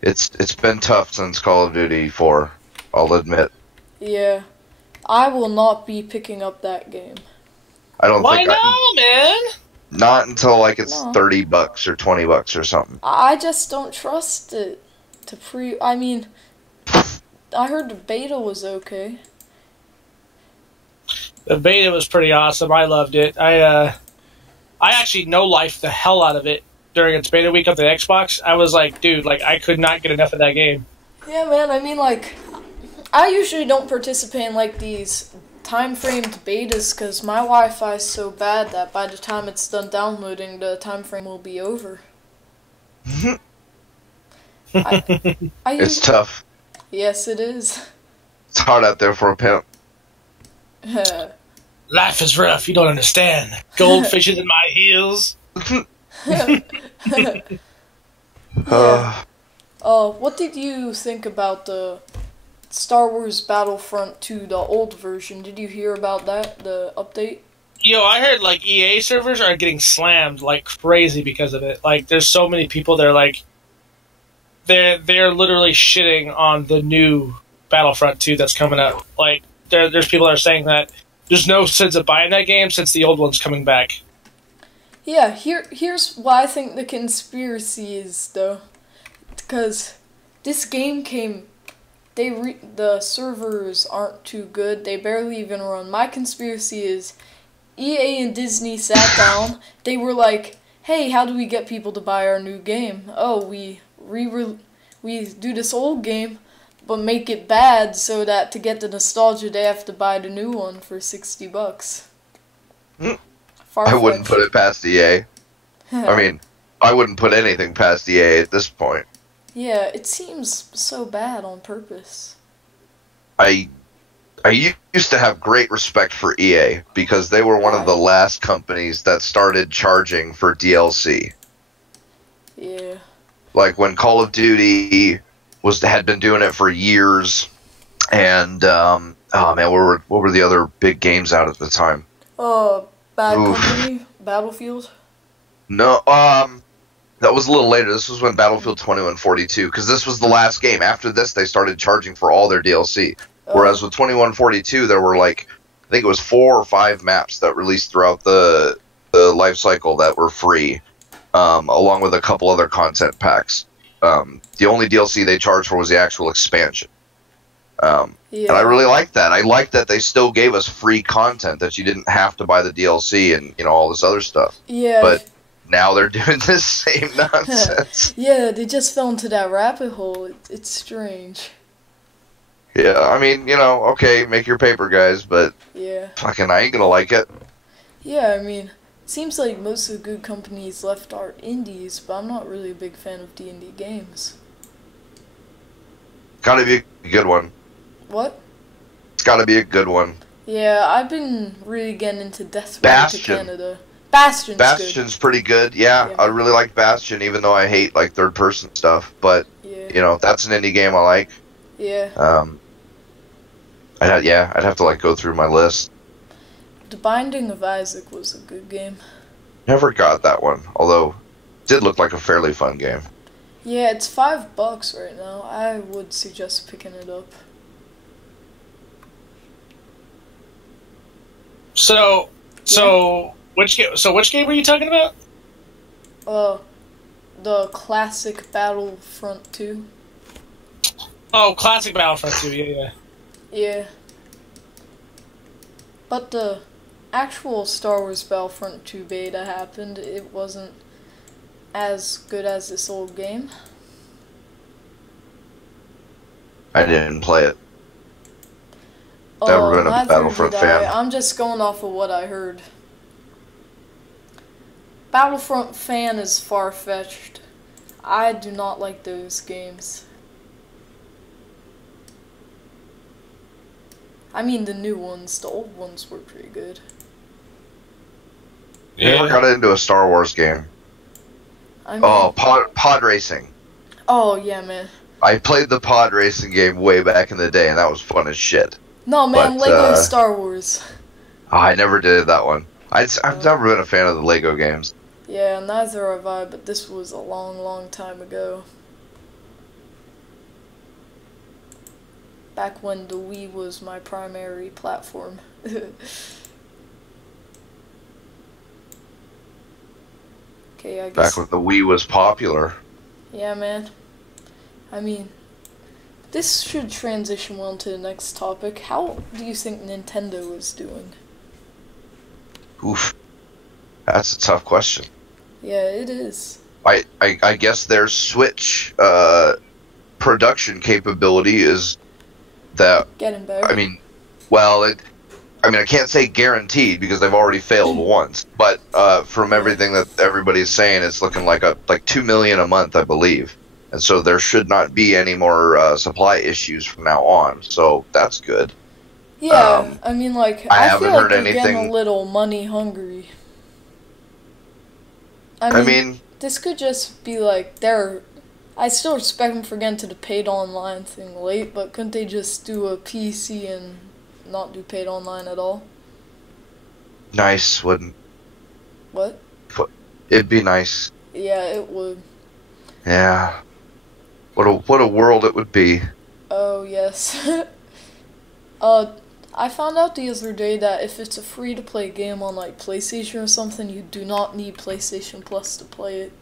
It's been tough since Call of Duty 4, I'll admit. Yeah. I will not be picking up that game. I don't think man? Not until like it's $30 or $20 or something. I just don't trust it to I mean, I heard the beta was okay. The beta was pretty awesome. I loved it. I actually no-lifed the hell out of it during its beta week of the Xbox. I was like, dude, like I could not get enough of that game. Yeah, man. I mean, like, I usually don't participate in like these time-framed betas because my Wi-Fi is so bad that by the time it's done downloading, the time frame will be over. It's tough. Yes, it is. It's hard out there for a pimp. Life is rough. You don't understand. Goldfishes in my heels. What did you think about the Star Wars Battlefront 2, the old version? Did you hear about that, the update? Yo, I heard like EA servers are getting slammed like crazy because of it. Like, there's so many people that are like, they're literally shitting on the new Battlefront 2 that's coming out. Like, there's people that are saying that there's no sense of buying that game since the old one's coming back. Yeah, here's what I think the conspiracy is, though. Because this game came. The servers aren't too good. They barely even run. My conspiracy is EA and Disney sat down. They were like, "Hey, how do we get people to buy our new game? Oh, we do this old game, but make it bad so that to get the nostalgia they have to buy the new one for $60." I wouldn't put it past EA. I mean, I wouldn't put anything past EA at this point. Yeah, it seems so bad on purpose. I used to have great respect for EA because they were one of the last companies that started charging for DLC. Yeah. Like when Call of Duty had been doing it for years, and oh man, what were the other big games out at the time? Bad Company, Battlefield. No, that was a little later. This was when Battlefield 2142, because this was the last game. After this, they started charging for all their DLC. Whereas with 2142, there were I think it was 4 or 5 maps that released throughout the life cycle that were free, along with a couple other content packs. The only DLC they charged for was the actual expansion. And I really liked that. I liked that they still gave us free content, that you didn't have to buy the DLC and all this other stuff. Yeah. But now they're doing this same nonsense. Yeah, they just fell into that rabbit hole. It's strange. Yeah, I mean, okay, make your paper, guys, but fucking I ain't gonna like it. Yeah, I mean, it seems like most of the good companies left are indies, but I'm not really a big fan of D&D games. Gotta be a good one. What? It's gotta be a good one. Yeah, I've been really getting into Death Row to Canada. Bastion's pretty good. Yeah, I really like Bastion, even though I hate third-person stuff. But that's an indie game I like. Yeah. I'd have to go through my list. The Binding of Isaac was a good game. Never got that one, although it did look like a fairly fun game. Yeah, it's $5 right now. I would suggest picking it up. So which game were you talking about? The classic Battlefront 2. Oh, classic Battlefront 2, yeah. Yeah. But the actual Star Wars Battlefront 2 beta happened. It wasn't as good as this old game. I didn't play it. Never been a Battlefront fan. I'm just going off of what I heard. Battlefront fan is far-fetched. I do not like those games. I mean the new ones. The old ones were pretty good. Yeah. Never got into a Star Wars game. I mean, pod racing. Oh, yeah, man. I played the pod racing game way back in the day, and that was fun as shit. No, man, Lego Star Wars. I never did that one. I've never been a fan of the Lego games. Yeah, neither have I, but this was a long, long time ago. Back when the Wii was my primary platform. Okay, I guess. Back when the Wii was popular. Yeah, man. I mean, this should transition well to the next topic. How do you think Nintendo is doing? Oof. That's a tough question. Yeah, it is. I guess their Switch production capability is that... Getting better. I mean, well, I can't say guaranteed because they've already failed once, but from everything that everybody's saying, it's looking like $2 million a month, I believe. And so there should not be any more supply issues from now on. So that's good. Yeah, I mean, I haven't feel heard they're anything. Getting a little money hungry. I mean, this could just be I still respect them for getting to the paid online thing late, but couldn't they just do a PC and not do paid online at all? Nice, wouldn't? What? It'd be nice. Yeah, it would. Yeah. What a world it would be. Oh, yes. I found out the other day that if it's a free-to-play game on, PlayStation or something, you do not need PlayStation Plus to play it.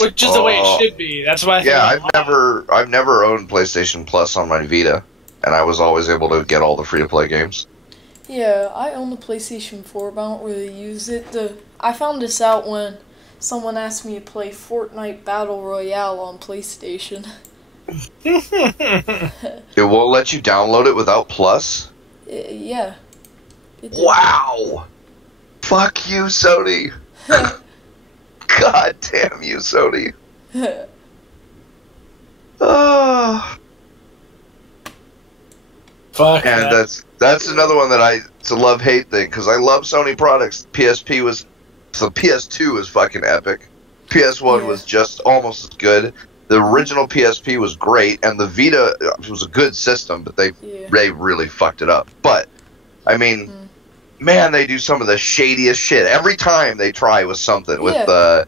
which is the way it should be. That's why. I've never owned PlayStation Plus on my Vita, and I was always able to get all the free-to-play games. Yeah, I own the PlayStation 4, but I don't really use it. I found this out when someone asked me to play Fortnite Battle Royale on PlayStation. It won't let you download it without Plus? Yeah. Wow! Fuck you, Sony! God damn you, Sony! Fuck. And that's another one that it's a love-hate thing, because I love Sony products. The PS2 was fucking epic. PS1 was just almost as good. The original PSP was great, and the Vita was a good system, but they really fucked it up. But, I mean, man, they do some of the shadiest shit. Every time they try with something. With the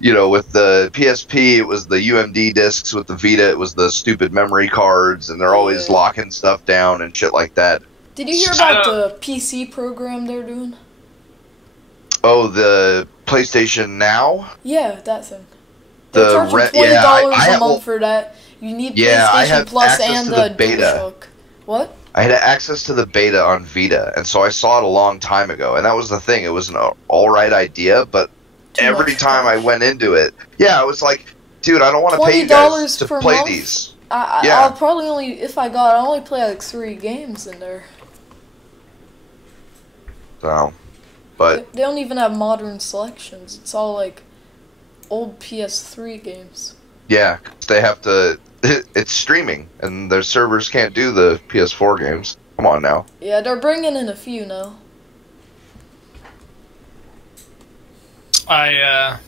PSP, it was the UMD discs. With the Vita, it was the stupid memory cards, and they're always locking stuff down and shit like that. Did you hear about the PC program they're doing? Oh, the PlayStation Now? Yeah, that thing. They're charging $20 a month for that. You need PlayStation Plus and the beta. What? I had access to the beta on Vita, and so I saw it a long time ago. And that was the thing. It was an alright idea, but every time I went into it, I was like, dude, I don't want to pay you guys to play these. I'll probably only, if I got it, I'll only play like 3 games in there. So, but they don't even have modern selections. It's all like old PS3 games. Yeah, they have to. It's streaming, and their servers can't do the PS4 games. Come on now. Yeah, they're bringing in a few now. I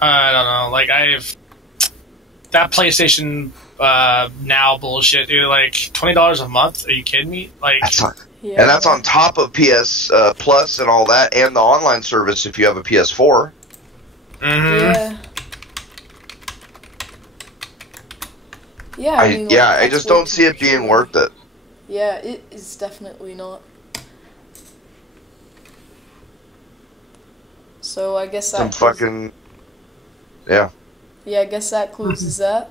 don't know. Like, that PlayStation Now bullshit, dude. Like, $20 a month? Are you kidding me? Like, and that's on top of PS Plus and all that, and the online service if you have a PS4. Yeah. Yeah, I just don't see it being worth it. Yeah, it is definitely not. So I guess that I guess that closes that.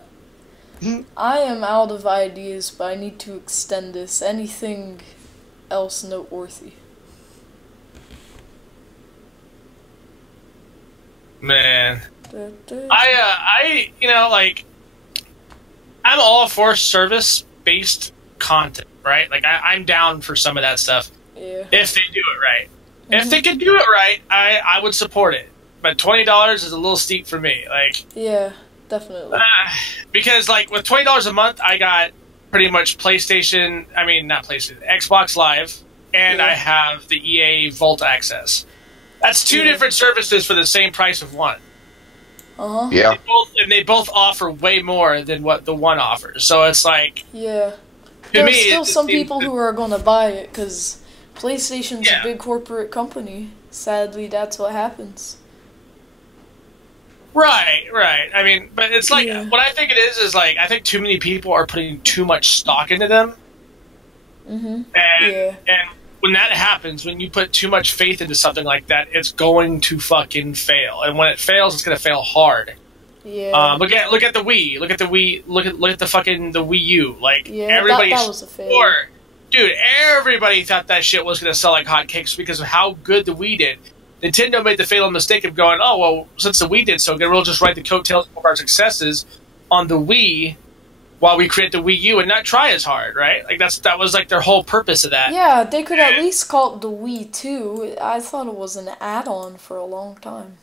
I am out of ideas, but I need to extend this. Anything else noteworthy? Man, I'm all for service-based content, right? Like, I'm down for some of that stuff. Yeah. If they do it right. If they could do it right, I would support it. But $20 is a little steep for me. Like, yeah, definitely. Because, like, with $20 a month, I got pretty much Xbox Live, and I have the EA Vault access. That's 2 different services for the same price of one. Yeah. They both offer way more than what the one offers. So it's like... Yeah. There's still some people who are going to buy it, because PlayStation's a big corporate company. Sadly, that's what happens. Right. I mean, but it's like... What I think it is like, I think too many people are putting too much stock into them. And when that happens, when you put too much faith into something like that, it's going to fucking fail. And when it fails, it's going to fail hard. Yeah. Look at the Wii. Look at the Wii. Look at the fucking the Wii U. Like, everybody. That was a fail. Dude, everybody thought that shit was going to sell like hotcakes because of how good the Wii did. Nintendo made the fatal mistake of going, oh well, since the Wii did so good, we'll just write the coattails of our successes on the Wii while we create the Wii U and not try as hard, right? Like, that was like their whole purpose of that. Yeah, they could at least call it the Wii 2. I thought it was an add-on for a long time.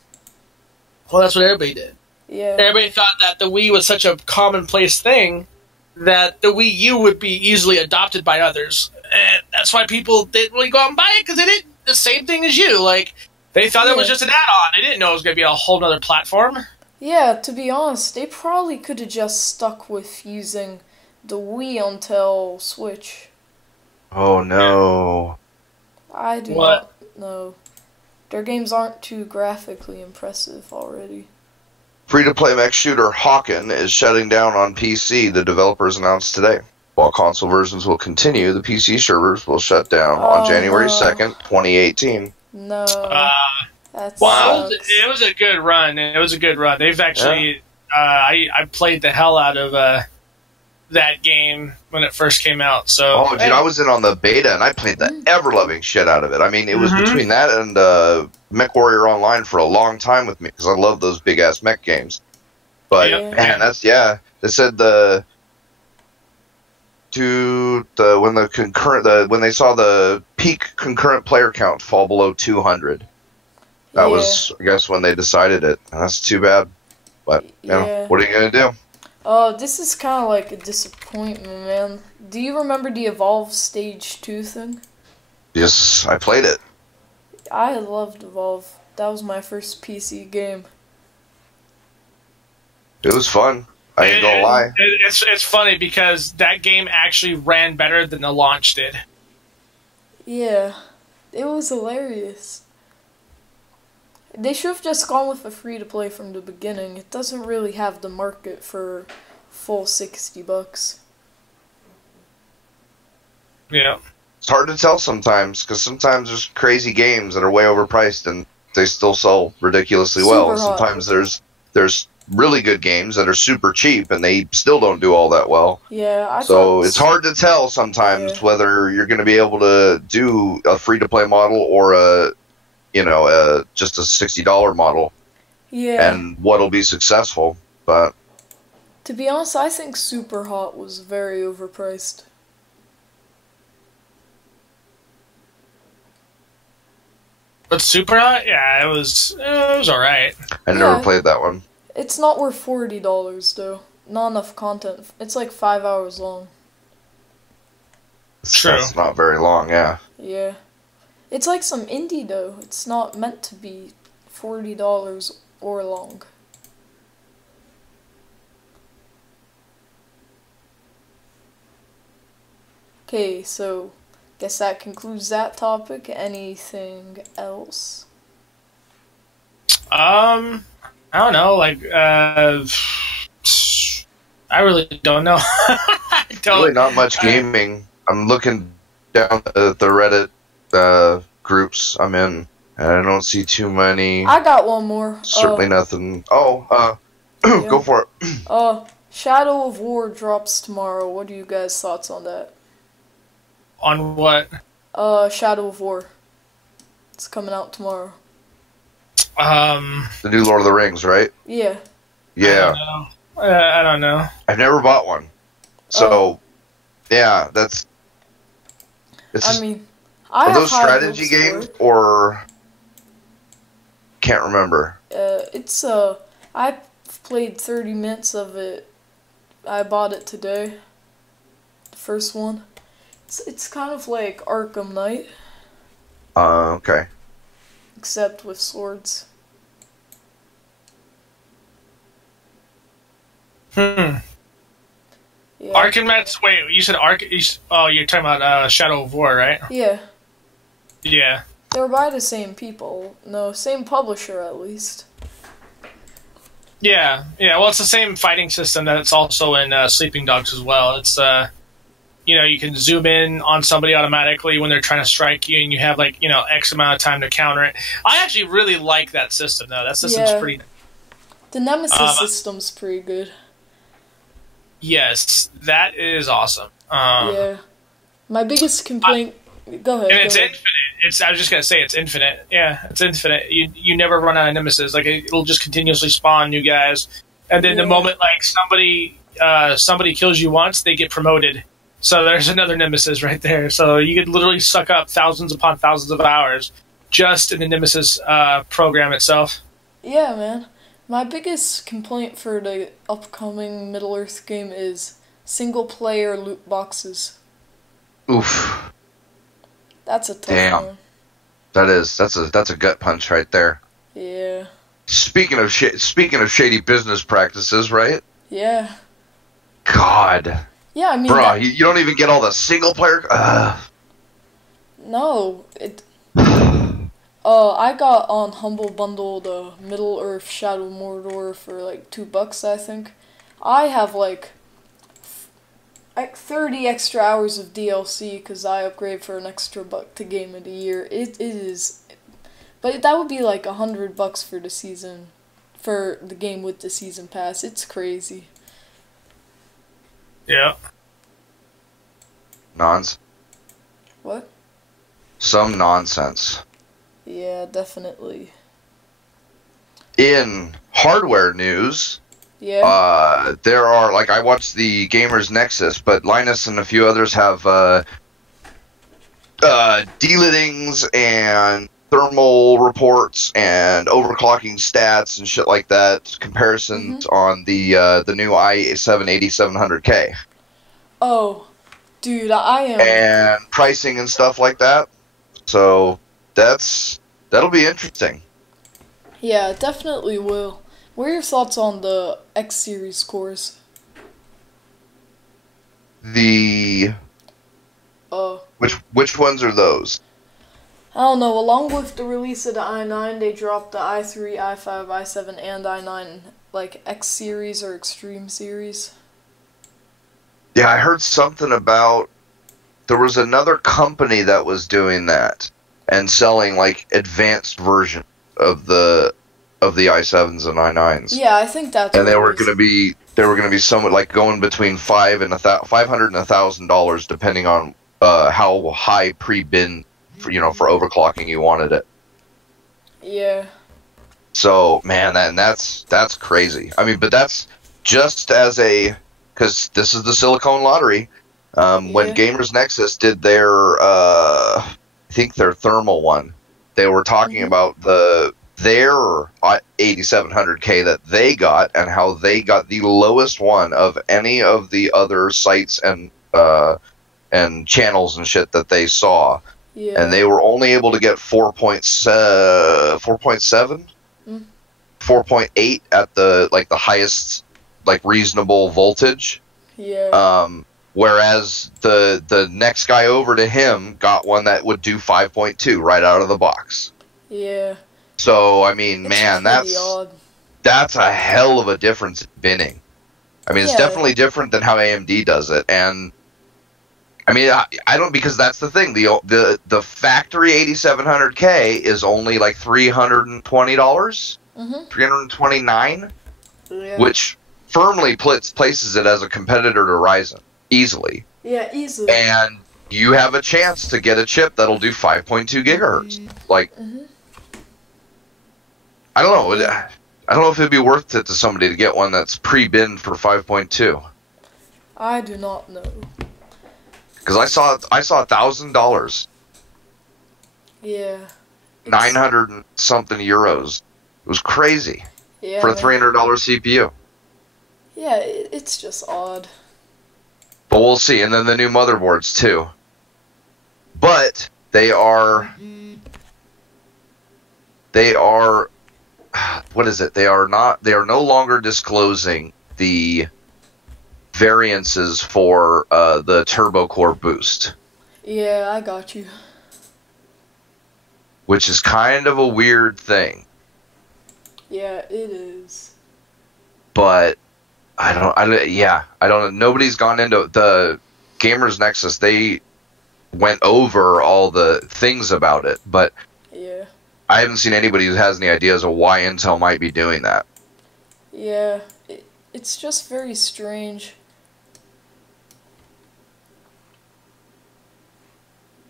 Well, that's what everybody did. Yeah. Everybody thought that the Wii was such a commonplace thing that the Wii U would be easily adopted by others. And that's why people didn't really go out and buy it, because they did the same thing as you. Like, they thought it was just an add-on. They didn't know it was going to be a whole other platform. Yeah, to be honest, they probably could have just stuck with using the Wii until Switch. Oh, no. I do not know. Their games aren't too graphically impressive already. Free-to-play mech shooter Hawken is shutting down on PC, the developers announced today. While console versions will continue, the PC servers will shut down on January 2nd, 2018. No. Well, it was a good run. They've actually I played the hell out of that game when it first came out. So, oh, dude, I was in on the beta and I played the ever-loving shit out of it. I mean, it was between that and MechWarrior Online for a long time with me because I love those big-ass mech games. But man, they said when they saw the peak concurrent player count fall below 200. That was, I guess, when they decided it. And that's too bad. But you know, what are you gonna do? This is kind of like a disappointment, man. Do you remember the Evolve Stage 2 thing? Yes, I played it. I loved Evolve. That was my first PC game. It was fun. I ain't gonna lie. It's funny because that game actually ran better than the launch did. Yeah, it was hilarious. They should have just gone with a free-to-play from the beginning. It doesn't really have the market for full $60. Yeah. It's hard to tell sometimes, because sometimes there's crazy games that are way overpriced and they still sell ridiculously well. And sometimes there's really good games that are super cheap and they still don't do all that well. Yeah, so it's hard to tell sometimes whether you're going to be able to do a free-to-play model or just a $60 model. Yeah. And what'll be successful. But to be honest, I think Super Hot was very overpriced. But Super Hot, yeah, it was alright. I never played that one. It's not worth $40 though. Not enough content. It's like 5 hours long. True. That's not very long, yeah. Yeah. It's like some indie though. It's not meant to be $40 or long. Okay, so guess that concludes that topic. Anything else? I don't know. Like, I really don't know. Really, not much gaming. I'm looking down at the Reddit groups I'm in, and I don't see too many. I got one more. Certainly nothing. Go for it. Shadow of War drops tomorrow. What are you guys' thoughts on that? On what? Shadow of War. It's coming out tomorrow. The new Lord of the Rings, right? Yeah. Yeah. I don't know. I've never bought one. So, yeah, that's... Are those strategy games, or... Can't remember. I played 30 minutes of it. I bought it today. The first one. It's kind of like Arkham Knight. Okay. Except with swords. Yeah. Arkham Knight's... Wait, you said you're talking about Shadow of War, right? Yeah. Yeah. They were by the same people. No, same publisher at least. Yeah. Well, it's the same fighting system that it's also in Sleeping Dogs as well. It's you can zoom in on somebody automatically when they're trying to strike you, and you have X amount of time to counter it. I actually really like that system though. That system's pretty. The Nemesis system's pretty good. Yes, that is awesome. Yeah. My biggest complaint... Go ahead. And it's infinite. I was just going to say it's infinite. Yeah, it's infinite. You never run out of Nemesis. Like, it'll just continuously spawn new guys. And then the moment, somebody kills you once, they get promoted. So there's another Nemesis right there. So you could literally suck up thousands upon thousands of hours just in the Nemesis program itself. Yeah, man. My biggest complaint for the upcoming Middle-earth game is single-player loot boxes. Oof. That's a tough one. That's a gut punch right there. Yeah. Speaking of shady business practices, right? Yeah. God. Yeah, I mean... Bro, you don't even get all the single-player... No, I got on Humble Bundle the Middle-earth Shadow Mordor for like $2, I think. I have like 30 extra hours of DLC because I upgrade for an extra $1 to Game of the Year. It is, but that would be like $100 for the season for the game with the season pass. It's crazy. Yeah. Nonsense. What? Some nonsense. Yeah, definitely. In hardware news, Yeah. there are, like, I watched the Gamers Nexus, but Linus and a few others have delittings and thermal reports and overclocking stats and shit like that, comparisons on the new i7 8700K. Oh, dude, I am. And pricing and stuff like that. So that'll be interesting. Yeah, definitely will. What are your thoughts on the X series cores? The which ones are those? I don't know. Along with the release of the i9, they dropped the i3, i5, i7, and i9 like X series or Extreme series. Yeah, I heard something about there was another company that was doing that and selling like advanced version of the i7s and i9s. Yeah, I think that's. And they were going to be somewhat like going between $500 and $1,000 depending on how high pre-bin for overclocking you wanted it. Yeah. So man, that's crazy. I mean, but that's just as because this is the Silicon Lottery. When Gamers Nexus did their, I think their thermal one, they were talking about their 8700K that they got and how they got the lowest one of any of the other sites and channels and shit that they saw. Yeah. And they were only able to get 4.7, 4.8 at the highest reasonable voltage. Yeah. Whereas the next guy over to him got one that would do 5.2 right out of the box. Yeah. So I mean, man, odd. That's a hell of a difference in binning. I mean, it's definitely different than how AMD does it, and I mean, I don't, because that's the thing. The factory 8700K is only like $320, $329, which firmly places it as a competitor to Ryzen easily. Yeah, easily. And you have a chance to get a chip that'll do 5.2 gigahertz. Like, I don't know. I don't know if it'd be worth it to somebody to get one that's pre-binned for 5.2. I do not know. Because I saw $1,000. Yeah. 900 and something euros. It was crazy. Yeah. For a $300 CPU. Yeah, it's just odd. But we'll see. And then the new motherboards too. But they are. What is it? They are no longer disclosing the variances for the turbo core boost. Yeah, I got you. Which is kind of a weird thing. Yeah, it is. But I don't. Nobody's gone into the Gamers Nexus. They went over all the things about it, but yeah, I haven't seen anybody who has any ideas of why Intel might be doing that. Yeah, it's just very strange.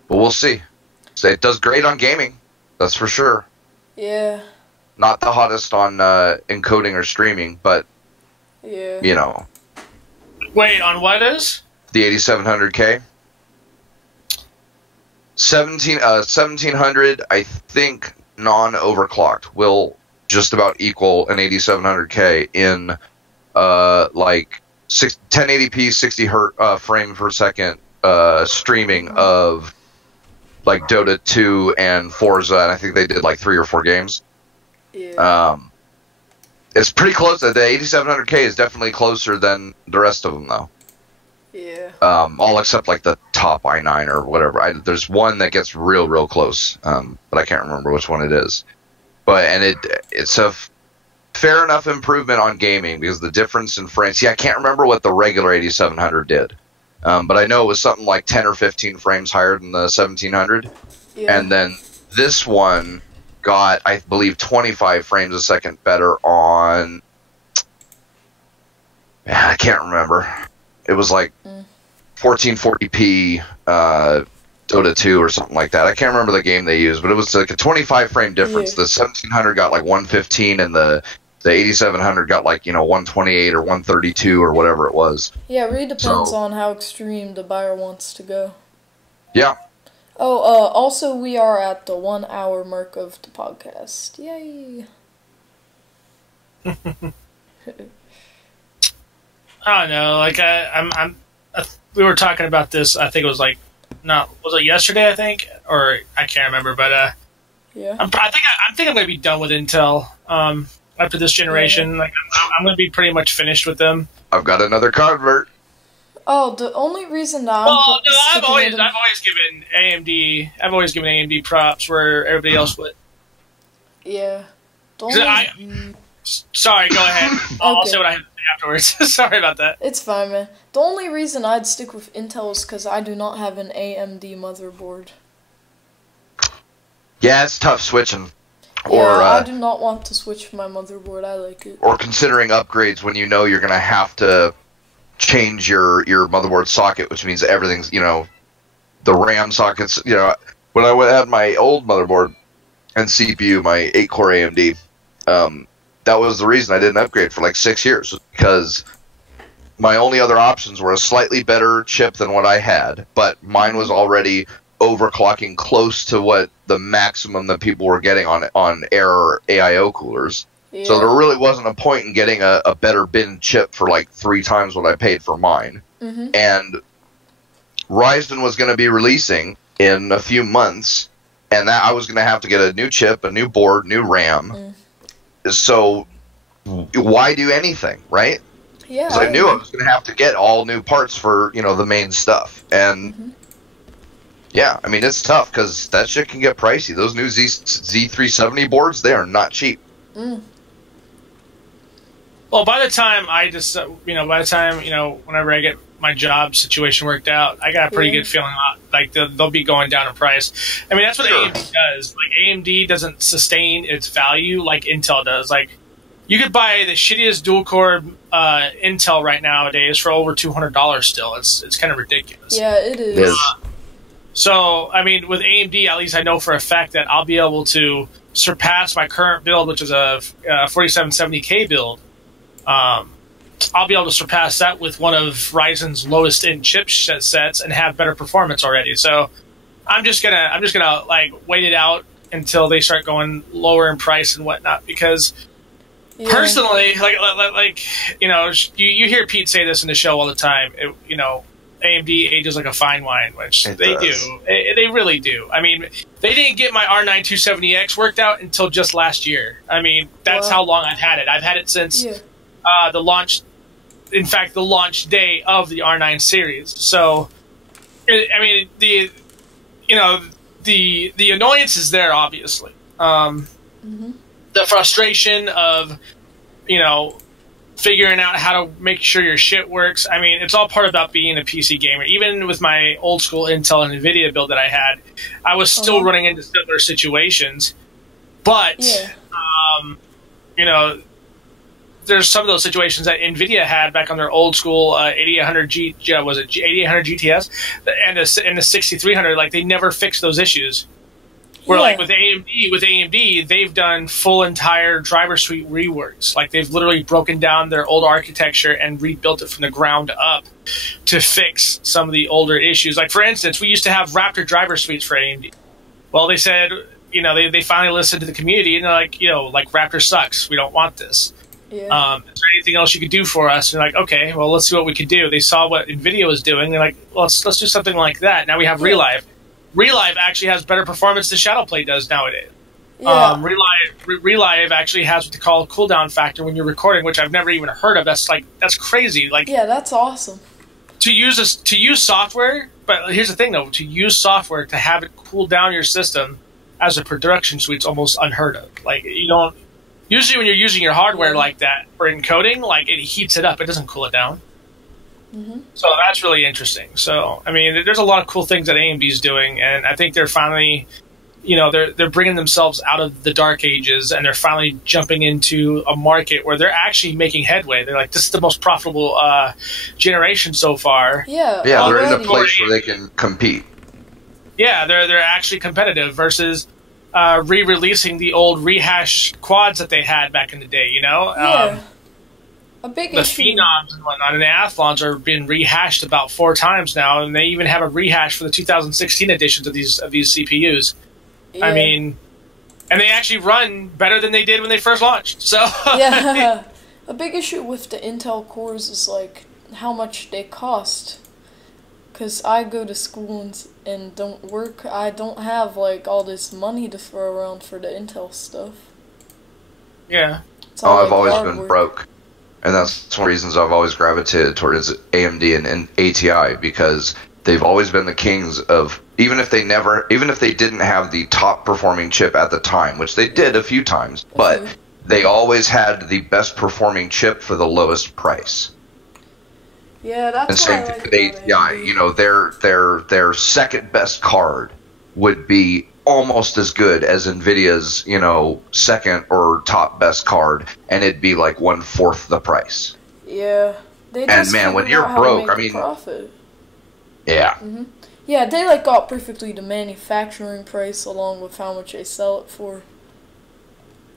But we'll see. So it does great on gaming, that's for sure. Yeah. Not the hottest on encoding or streaming, but yeah, you know. Wait, on what is? The 8700K. 1700, I think, non-overclocked will just about equal an 8700K in 1080p 60 frame per second streaming of like Dota 2 and Forza, and I think they did like 3 or 4 games. Yeah. It's pretty close. The 8700K is definitely closer than the rest of them, though. Yeah. All except like the top i9 or whatever. There's one that gets real close, but I can't remember which one it is. But it's a fair enough improvement on gaming because the difference in frames. See, I can't remember what the regular 8700 did, but I know it was something like 10 or 15 frames higher than the 1700. Yeah. And then this one got, I believe, 25 frames a second better on. I can't remember. It was like 1440p Dota 2 or something like that. I can't remember the game they used, but it was like a 25 frame difference. The 1700 got like 115, and the 8700 got like 128 or 132 or whatever it was. Yeah, it really depends on how extreme the buyer wants to go. Yeah. Oh, also we are at the 1 hour mark of the podcast. Yay! I don't know. Like we were talking about this. I think it was like was it yesterday? I think, or I can't remember. But yeah, I think I'm going to be done with Intel after this generation. Yeah. Like I'm going to be pretty much finished with them. I've got another convert. Oh, the only reason that I've always given AMD props where everybody else would. Yeah. Sorry, go ahead. I'll say what I have to say afterwards. Sorry about that. It's fine, man. The only reason I'd stick with Intel is because I do not have an AMD motherboard. Yeah, it's tough switching. Yeah, I do not want to switch my motherboard. I like it. Or considering upgrades when you know you're going to have to change your motherboard socket, which means everything's, the RAM sockets, when I had my old motherboard and CPU, my 8-core AMD, that was the reason I didn't upgrade for like 6 years, because my only other options were a slightly better chip than what I had, but mine was already overclocking close to what the maximum that people were getting on Air or AIO coolers. Yeah. So there really wasn't a point in getting a better bin chip for like 3 times what I paid for mine. Mm-hmm. And Ryzen was going to be releasing in a few months, and that I was going to have to get a new chip, a new board, new RAM. So why do anything, right? Yeah. Because I knew I was going to have to get all new parts for, the main stuff. And yeah, I mean, it's tough because that shit can get pricey. Those new Z370 boards, they are not cheap. Well, by the time whenever I get my job situation worked out, I got a pretty good feeling like they'll be going down in price. I mean, that's what AMD does. Like, AMD doesn't sustain its value like Intel does. Like, you could buy the shittiest dual-core Intel right nowadays for over $200 still. It's kind of ridiculous. Yeah, it is. So, I mean, with AMD, at least I know for a fact that I'll be able to surpass my current build, which is a 4770K build. I'll be able to surpass that with one of Ryzen's lowest end chip sets and have better performance already. So I'm just gonna like wait it out until they start going lower in price and whatnot, because personally, you hear Pete say this in the show all the time. AMD ages like a fine wine, which they do. They really do. I mean, they didn't get my R9 270X worked out until just last year. I mean, that's how long I've had it. I've had it since the launch. In fact, the launch day of the R9 series. So, I mean, the annoyance is there, obviously. The frustration of, figuring out how to make sure your shit works. I mean, it's all part about being a PC gamer. Even with my old school Intel and NVIDIA build that I had, I was still running into similar situations. But, there's some of those situations that NVIDIA had back on their old school 8800 GTS and the 6300. Like, they never fixed those issues. Where like with AMD, they've done full entire driver suite reworks. Like, they've literally broken down their old architecture and rebuilt it from the ground up to fix some of the older issues. Like, for instance, we used to have Raptor driver suites for AMD. Well, they said, they finally listened to the community and they're like, like, Raptor sucks. We don't want this. Is there anything else you could do for us? And they're like, okay, well, let's see what we could do. They saw what NVIDIA was doing. They're like, well, let's do something like that. Now we have Relive. Relive actually has better performance than Shadowplay does nowadays. Relive actually has what they call a cooldown factor when you're recording, which I've never even heard of. That's crazy. Like, that's awesome. To use software, but here's the thing though: to use software to have it cool down your system as a production suite's almost unheard of. Like, you don't usually when you're using your hardware like that for encoding, like, it heats it up. It doesn't cool it down. So that's really interesting. So, I mean, there's a lot of cool things that AMD's doing, and I think they're finally, they're bringing themselves out of the dark ages, and they're finally jumping into a market where they're actually making headway. They're like, this is the most profitable generation so far. Yeah, they're in a place where they can compete. Yeah, they're actually competitive versus re-releasing the old rehash quads that they had back in the day. Yeah. A big the issue. phenoms and whatnot, and the athlons are being rehashed about 4 times now, and they even have a rehash for the 2016 editions of these CPUs. Yeah. I mean, and they actually run better than they did when they first launched. So yeah, a big issue with the Intel cores is like how much they cost. Cause I go to school and don't work. I don't have like all this money to throw around for the Intel stuff. Yeah. I've always been broke. And that's one of the reasons I've always gravitated towards AMD and ATI, because they've always been the kings of, even if they didn't have the top performing chip at the time, which they did a few times, but they always had the best performing chip for the lowest price. Yeah, that's and same thing with ATI. Their second best card would be almost as good as Nvidia's, second or top best card, and it'd be like 1/4 the price. Yeah, when you're broke, profit. Yeah. Mm-hmm. Yeah, they got perfectly the manufacturing price along with how much they sell it for.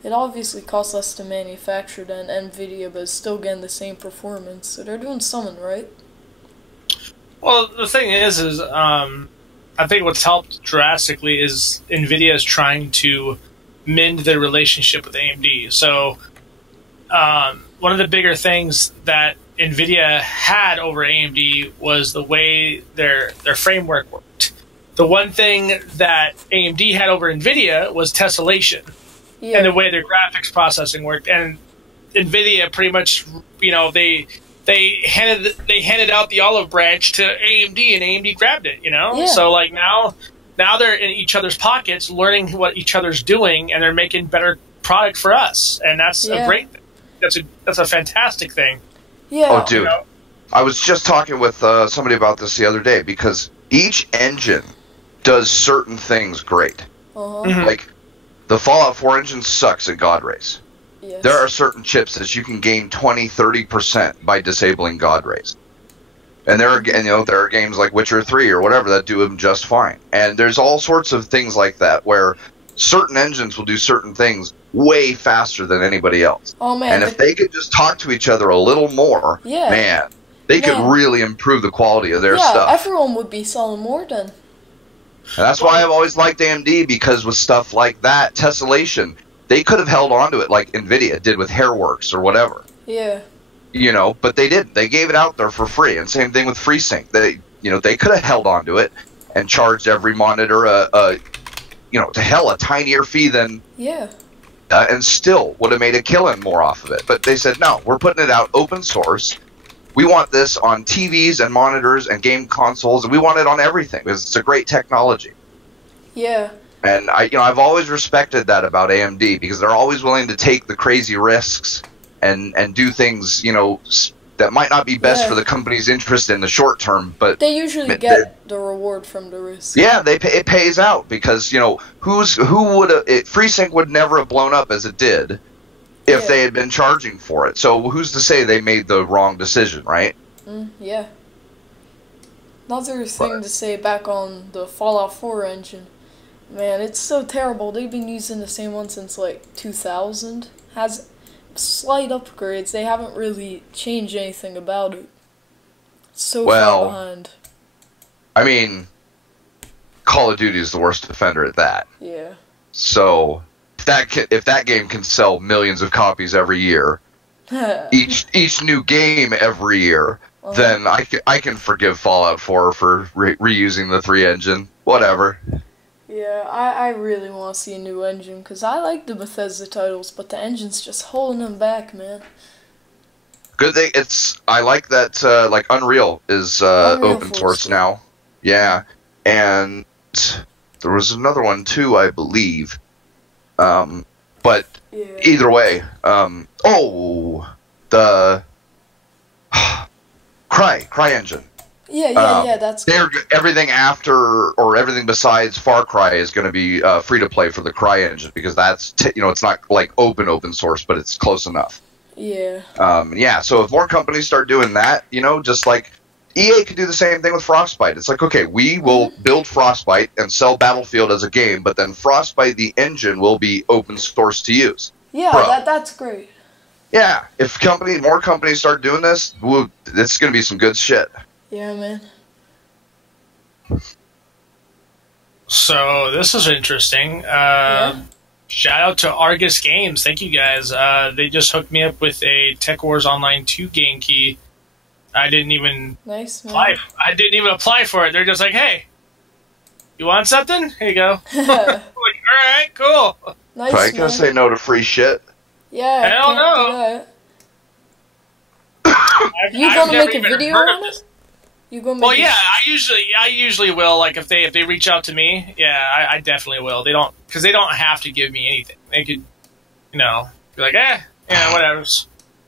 It obviously costs less to manufacture than Nvidia, but it's still getting the same performance. So they're doing something right. Well, the thing is I think what's helped drastically is NVIDIA is trying to mend their relationship with AMD. So one of the bigger things that NVIDIA had over AMD was the way their framework worked. The one thing that AMD had over NVIDIA was tessellation and the way their graphics processing worked. And NVIDIA pretty much, they handed out the olive branch to AMD, and AMD grabbed it. Yeah. So now they're in each other's pockets, learning what each other's doing, and they're making better product for us, and that's a great thing. That's a fantastic thing. Yeah. Oh, dude, I was just talking with somebody about this the other day, because each engine does certain things great. Uh-huh. Like the Fallout 4 engine sucks at God Rays. Yes. There are certain chips that you can gain 20-30% by disabling God Rays. And there are games like Witcher 3 or whatever that do them just fine. And there's all sorts of things like that where certain engines will do certain things way faster than anybody else. Oh, man. And if they could just talk to each other a little more, man, they could really improve the quality of their stuff. Yeah, everyone would be selling more then. And that's why I've always liked AMD, because with stuff like that, tessellation, they could have held on to it like Nvidia did with Hairworks or whatever. Yeah. But they didn't. They gave it out there for free. And same thing with FreeSync. They could have held on to it and charged every monitor to hell a tinier fee than and still would have made a killing more off of it. But they said, no, we're putting it out open source. We want this on TVs and monitors and game consoles, and we want it on everything because it's a great technology. Yeah. And I've always respected that about AMD, because they're always willing to take the crazy risks and do things, that might not be best for the company's interest in the short term, but they usually get the reward from the risk. Yeah, it pays out, because FreeSync would never have blown up as it did if they had been charging for it. So who's to say they made the wrong decision, right? Yeah. Another thing to say back on the Fallout 4 engine. Man, it's so terrible. They've been using the same one since, 2000. Has slight upgrades. They haven't really changed anything about it. So far behind. I mean, Call of Duty is the worst offender at that. Yeah. So, if that game can sell millions of copies every year, each new game every year, then I can forgive Fallout 4 for reusing the 3 engine. Whatever. Yeah, I really want to see a new engine, because I like the Bethesda titles, but the engine's just holding them back, man. Good thing I like that, Unreal is open source now. Yeah, and there was another one too, I believe. But either way, the Cry engine. Yeah, that's good. Everything after or everything besides Far Cry is going to be free to play for the Cry engine because that's it's not like open source, but it's close enough. Yeah. So if more companies start doing that, just like EA could do the same thing with Frostbite. It's like, okay, we will build Frostbite and sell Battlefield as a game, but then Frostbite, the engine, will be open source to use. Yeah, that's great. Yeah, if more companies start doing this, it's going to be some good shit. Yeah, man. So this is interesting. Shout out to Argus Games. Thank you guys. They just hooked me up with a Tech Wars Online 2 game key. I didn't even apply. I didn't even apply for it. They're just like, "Hey, you want something? Here you go." I'm like, all right, cool. Nice. Probably gonna say no to free shit. Yeah. Hell no. You gonna make a video on it? Well, yeah, I usually will. Like if they reach out to me, yeah, I definitely will. They don't have to give me anything. They could, be like, whatever.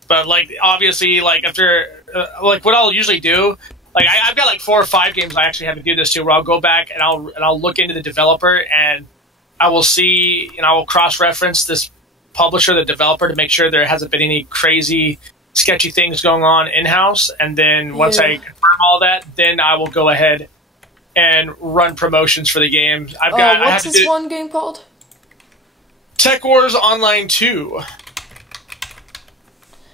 But like obviously, like if they're like what I'll usually do, like I've got like 4 or 5 games I actually have to do this to, where I'll go back and I'll look into the developer and I will see and I will cross reference this publisher, the developer, to make sure there hasn't been any crazy sketchy things going on in-house, and then once I confirm all that, then I will go ahead and run promotions for the game. What's this one game called? Tech Wars Online 2.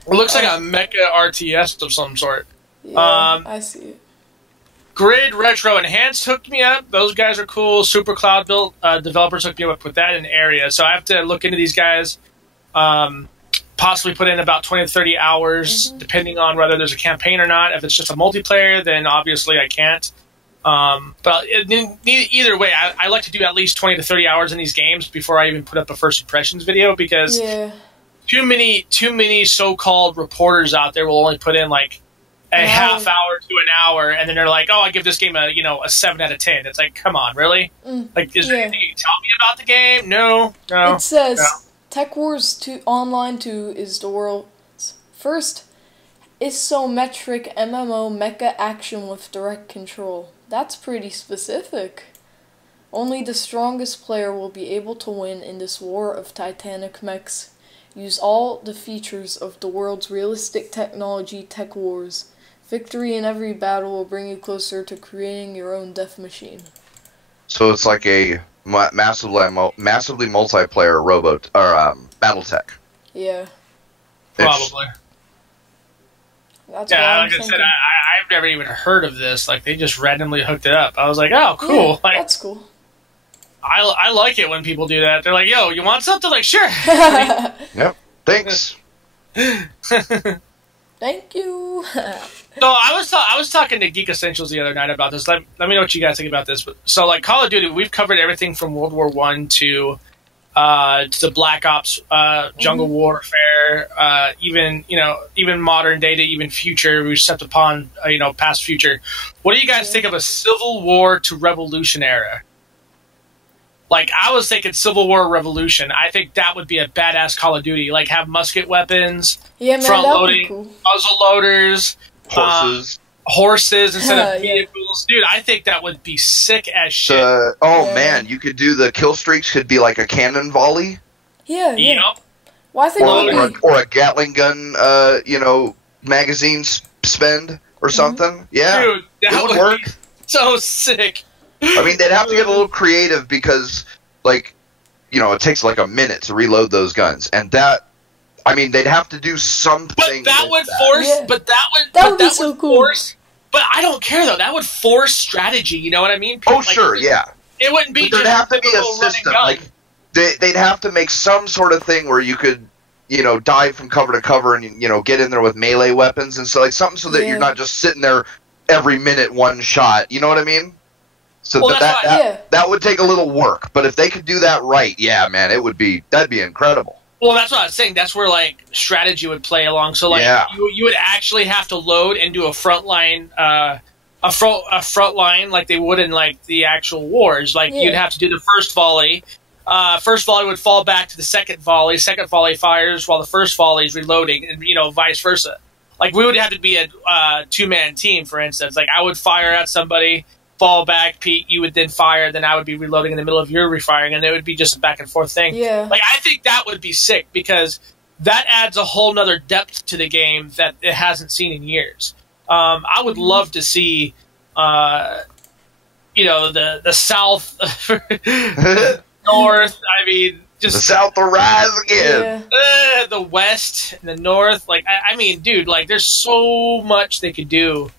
It looks like a mecha RTS of some sort. Yeah, I see it. Grid Retro Enhanced hooked me up. Those guys are cool. Super Cloud built developers hooked me up with that in area. So I have to look into these guys. Possibly put in about 20 to 30 hours, depending on whether there's a campaign or not. If it's just a multiplayer, then obviously I can't. But either way, I like to do at least 20 to 30 hours in these games before I even put up a first impressions video, because too many so-called reporters out there will only put in like a half hour to an hour, and then they're like, "Oh, I give this game a 7 out of 10." It's like, come on, really? Like, is there anything you can tell me about the game? No. It says Tech Wars 2 Online 2 is the world's first isometric MMO mecha action with direct control. That's pretty specific. Only the strongest player will be able to win in this war of titanic mechs. Use all the features of the world's realistic technology, Tech Wars. Victory in every battle will bring you closer to creating your own death machine. So it's like a massively multiplayer BattleTech. Yeah. Probably. That's like I said, I've never even heard of this. Like, they just randomly hooked it up. I was like, oh, cool. Yeah, like, that's cool. I like it when people do that. They're like, yo, you want something? Like, sure. Yep. Thanks. Thank you. So I was talking to Geek Essentials the other night about this. Let me know what you guys think about this. So, like, Call of Duty, we've covered everything from World War I to the Black Ops, Jungle Warfare, even modern day to even future. We stepped upon past future. What do you guys think of a Civil War to Revolution era? Like, I was thinking Civil War Revolution. I think that would be a badass Call of Duty. Like, have musket weapons, front loading, cool. Muzzle loaders, horses instead of vehicles. Dude, I think that would be sick as shit. Man, you could do the kill streaks. Could be like a cannon volley. Yeah. Yep. Well, I think or a Gatling gun, magazine spend or something. Yeah, dude, that would work. Be so sick. I mean, they'd have to get a little creative because, like, it takes like a minute to reload those guns, and they'd have to do something. But that would force. Yeah. But that would be so cool. Force, but I don't care though. That would force strategy. You know what I mean? Oh, like, sure, yeah. It wouldn't be. But there'd have to be a system. Like they'd have to make some sort of thing where you could, dive from cover to cover and get in there with melee weapons and so like something so that you're not just sitting there every minute one shot. You know what I mean? So that would take a little work, but if they could do that right, yeah, man, that'd be incredible. Well, that's what I was saying. That's where like strategy would play along. So like you would actually have to load and do a front line, a front line like they would in like the actual wars. Like you'd have to do the first volley. First volley would fall back to the second volley. Second volley fires while the first volley is reloading, and vice versa. like we would have to be a 2-man team, for instance. Like I would fire at somebody, fall back, Pete, you would then fire, then I would be reloading in the middle of your refiring, and it would be just a back and forth thing. Yeah. Like I think that would be sick because that adds a whole nother depth to the game that it hasn't seen in years. I would love to see, the South, North. I mean, just the South will rise again. Yeah. The West and the North. Like, I mean, dude, like, there's so much they could do.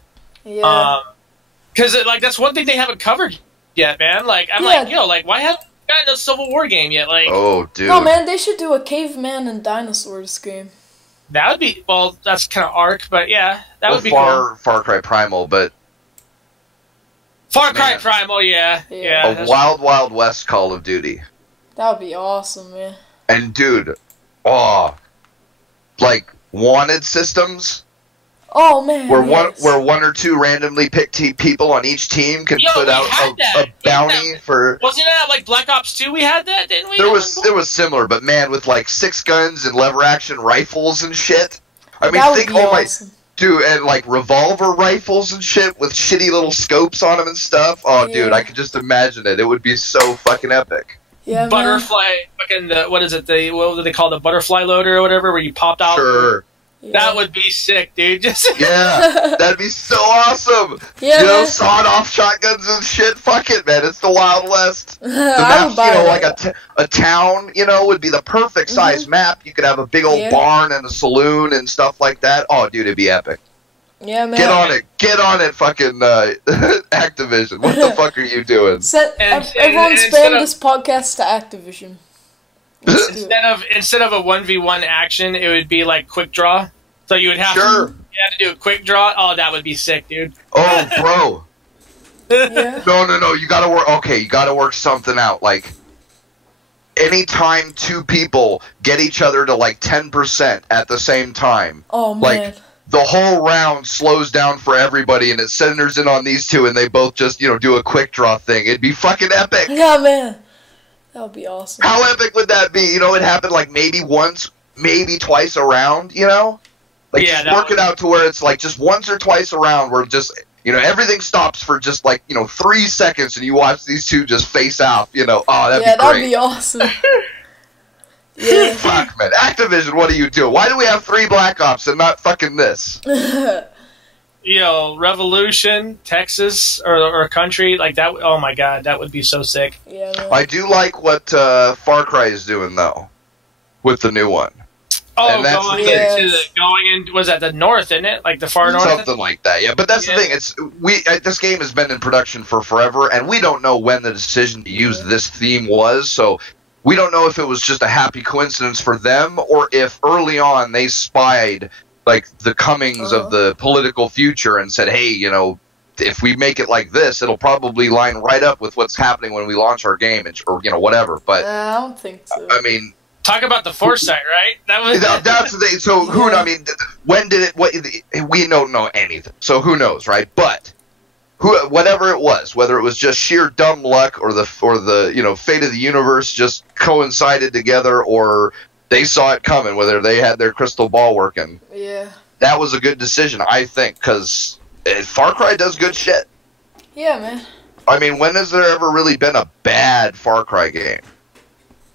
Yeah. Because like that's one thing they haven't covered yet, man. Like, I'm like, why haven't we gotten a Civil War game yet? Like, oh, dude. No, man, they should do a caveman and dinosaurs game. That would be, well, that's kind of Ark, but yeah, that would be cool. Far Cry Primal, but Far Cry Primal, yeah. A Wild Wild West Call of Duty. That would be awesome, man. And dude, like wanted systems. Oh man, where one or two randomly picked people on each team can put out a bounty for. Wasn't that like Black Ops 2? We had that, didn't we? There was similar, but man, with like 6 guns and lever action rifles and shit. I mean, think awesome. Dude, and like revolver rifles and shit with shitty little scopes on them and stuff. Oh, dude, I could just imagine it. It would be so fucking epic. Yeah, butterfly, fucking what is it? What do they call the butterfly loader or whatever? Where you popped out. Sure. Yeah. That would be sick, dude. Yeah, that'd be so awesome. Yeah, sawed-off shotguns and shit. Fuck it, man. It's the Wild West. The map, like a town, would be the perfect size map. You could have a big old barn and a saloon and stuff like that. Oh, dude, it'd be epic. Yeah, man. Get on it, fucking Activision. What the fuck are you doing? Everyone spam this podcast to Activision. Instead of a 1v1 action, it would be like quick draw. So you would have to do a quick draw. Oh, that would be sick, dude. Oh, bro. Yeah. No. You gotta work. Okay, you gotta work something out. Like, anytime 2 people get each other to like 10% at the same time. Oh man. Like, the whole round slows down for everybody, and it centers in on these 2, and they both just do a quick draw thing. It'd be fucking epic. Yeah, man. That would be awesome. How epic would that be? It happened like maybe once, maybe twice around, Like, just work it out to where it's like just once or twice around where just, everything stops for just like, 3 seconds and you watch these 2 just face out, Oh, that'd be great. That'd be awesome. Yeah. Fuck, man. Activision, what are you doing? Why do we have 3 Black Ops and not fucking this? Revolution, Texas, or a country like that. Oh my god, that would be so sick. Yeah, man. I do like what Far Cry is doing though, with the new one. Oh, going in was that the north, isn't it? Like the far north, something like that. Yeah, but that's the thing. It's this game has been in production for forever, and we don't know when the decision to use this theme was. So we don't know if it was just a happy coincidence for them, or if early on they spied like the comings of the political future and said, hey, if we make it like this, it'll probably line right up with what's happening when we launch our game, or whatever. But I don't think so. I mean, talk about the foresight, right? That's the thing. So I mean, when did it? We don't know anything. So who knows, right? But whatever it was, whether it was just sheer dumb luck or the fate of the universe just coincided together, or they saw it coming, whether they had their crystal ball working. Yeah. That was a good decision, I think, because Far Cry does good shit. Yeah, man. I mean, when has there ever really been a bad Far Cry game?